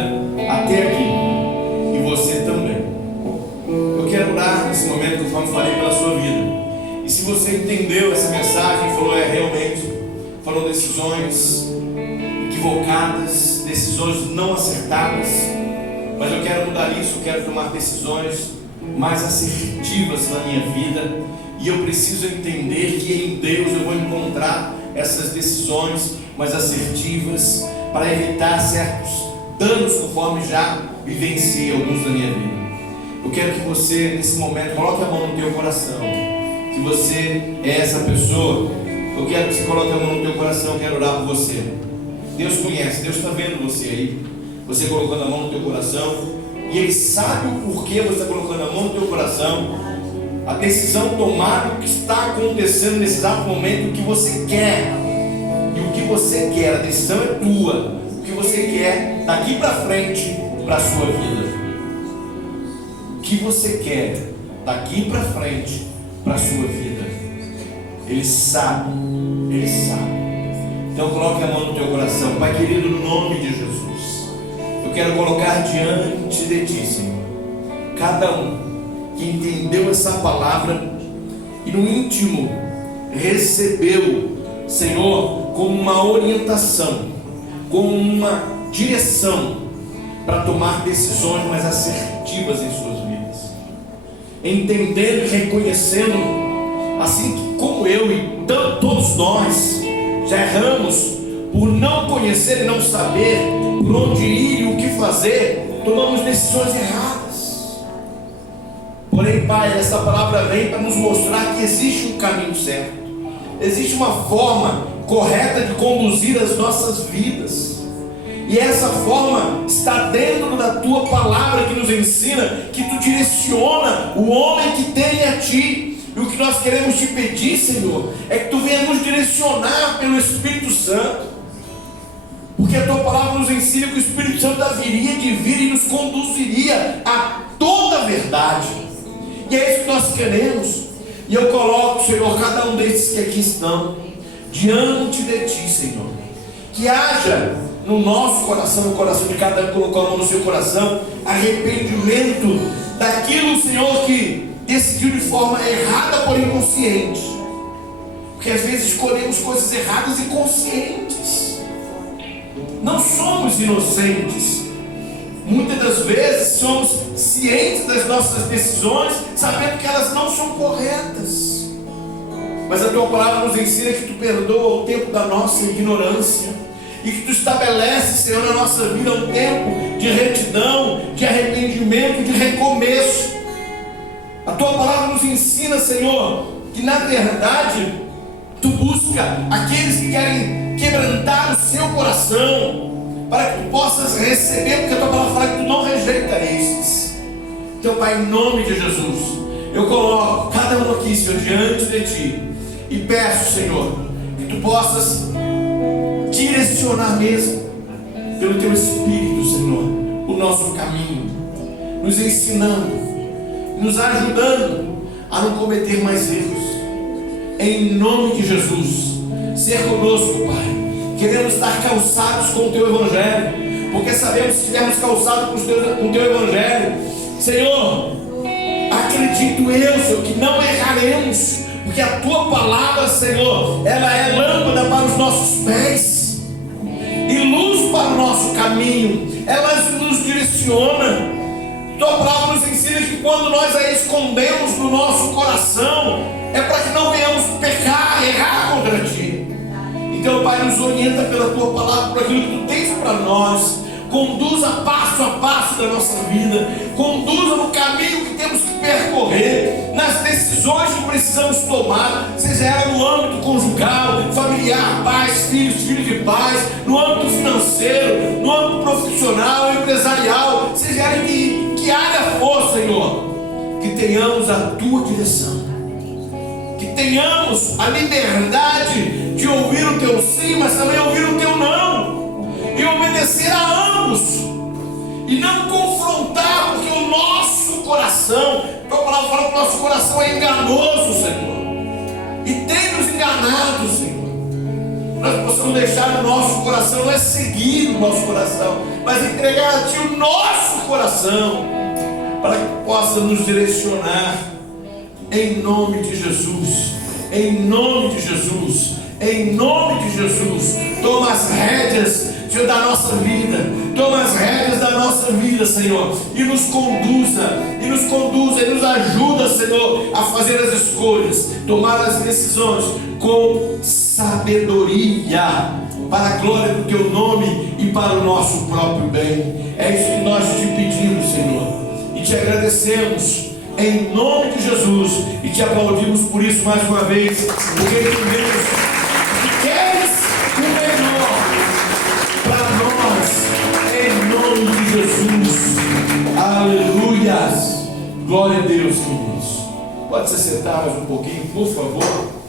até aqui. E você também. Eu quero orar nesse momento, conforme falei, pela sua vida. E se você entendeu essa mensagem e falou, realmente, foram decisões equivocadas, decisões não acertadas, mas eu quero mudar isso, eu quero tomar decisões mais assertivas na minha vida, e eu preciso entender que em Deus eu vou encontrar essas decisões mais assertivas para evitar certos danos, conforme já vivenciei alguns da minha vida. Eu quero que você, nesse momento, coloque a mão no teu coração. Se você é essa pessoa, eu quero que você coloque a mão no teu coração. Eu quero orar por você. Deus conhece, Deus está vendo você aí, você colocando a mão no teu coração, e Ele sabe o porquê você está colocando a mão no teu coração, a decisão tomada, o que está acontecendo nesse exato momento, o que você quer. E o que você quer, a decisão é tua. O que você quer daqui para frente para a sua vida. O que você quer daqui para frente para a sua vida. Ele sabe. Ele sabe. Então coloque a mão no teu coração. Pai querido, no nome de Jesus, eu quero colocar diante de Ti, Senhor, cada um que entendeu essa palavra e no íntimo recebeu, Senhor, como uma orientação, como uma direção para tomar decisões mais assertivas em suas vidas, entendendo e reconhecendo, assim como eu e todos nós já erramos por não conhecer e não saber por onde ir e o que fazer, tomamos decisões erradas. Porém, Pai, essa palavra vem para nos mostrar que existe um caminho certo, existe uma forma correta de conduzir as nossas vidas, e essa forma está dentro da Tua palavra, que nos ensina, que Tu direciona o homem que tem a Ti. E o que nós queremos Te pedir, Senhor, é que Tu venha nos direcionar pelo Espírito Santo, porque a Tua palavra nos ensina que o Espírito Santo haveria de vir e nos conduziria a toda a verdade, e é isso que nós queremos. E eu coloco, Senhor, cada um desses que aqui estão diante de Ti, Senhor, que haja no nosso coração, no coração de cada um que colocou a mão no seu coração, arrependimento daquilo, Senhor, que decidiu de forma errada, porém consciente, porque às vezes escolhemos coisas erradas e conscientes. Não somos inocentes, muitas das vezes somos cientes das nossas decisões, sabendo que elas não são corretas, mas a Tua palavra nos ensina que Tu perdoa o tempo da nossa ignorância, e que Tu estabelece, Senhor, na nossa vida um tempo de retidão, de arrependimento, de recomeço. A Tua palavra nos ensina, Senhor, que na verdade Tu busca aqueles que querem quebrantar o seu coração, para que Tu possas receber, porque a Tua palavra fala que Tu não rejeita estes. Então, Pai, em nome de Jesus, eu coloco cada um aqui, Senhor, diante de Ti, e peço, Senhor, que Tu possas direcionar mesmo, pelo Teu Espírito, Senhor, o nosso caminho, nos ensinando, nos ajudando a não cometer mais erros. Em nome de Jesus, ser conosco, Pai. Queremos estar calçados com o Teu Evangelho, porque sabemos que estivermos calçados com o Teu Evangelho, Senhor, acredito eu, Senhor, que não erraremos, porque a Tua palavra, Senhor, ela é lâmpada para os nossos pés e luz para o nosso caminho, ela nos direciona. Tua palavra nos ensina que quando nós a escondemos no nosso coração, é para que não venhamos pecar, errar contra Ti. Então, Pai, nos orienta pela Tua palavra, por aquilo que Tu tens para nós. Conduza passo a passo da nossa vida, conduza no caminho que temos que percorrer, nas decisões que precisamos tomar, seja ela no âmbito conjugal, familiar, pais, filhos de pais, no âmbito financeiro, no âmbito profissional, empresarial, seja ela em que área for, Senhor, que tenhamos a Tua direção, que tenhamos a liberdade de ouvir o Teu sim, mas também ouvir o Teu não, e obedecer a ambos, e não confrontar, porque o nosso coração, Tua palavra fala que o nosso coração é enganoso, Senhor, e tem nos enganado, Senhor. nós possamos deixar o nosso coração, não é seguir o nosso coração, mas entregar a Ti o nosso coração, para que possa nos direcionar, em nome de Jesus, em nome de Jesus, em nome de Jesus. Toma as rédeas, Senhor, da nossa vida, toma as rédeas da nossa vida, Senhor, e nos conduza, e nos ajuda, Senhor, a fazer as escolhas, tomar as decisões com sabedoria, para a glória do Teu nome e para o nosso próprio bem. É isso que nós te pedimos, Senhor, e te agradecemos em nome de Jesus, e te aplaudimos por isso mais uma vez, porque entendemos que queres o melhor para nós, em nome de Jesus. Aleluias. Glória a Deus, queridos. Pode se sentar mais um pouquinho, por favor.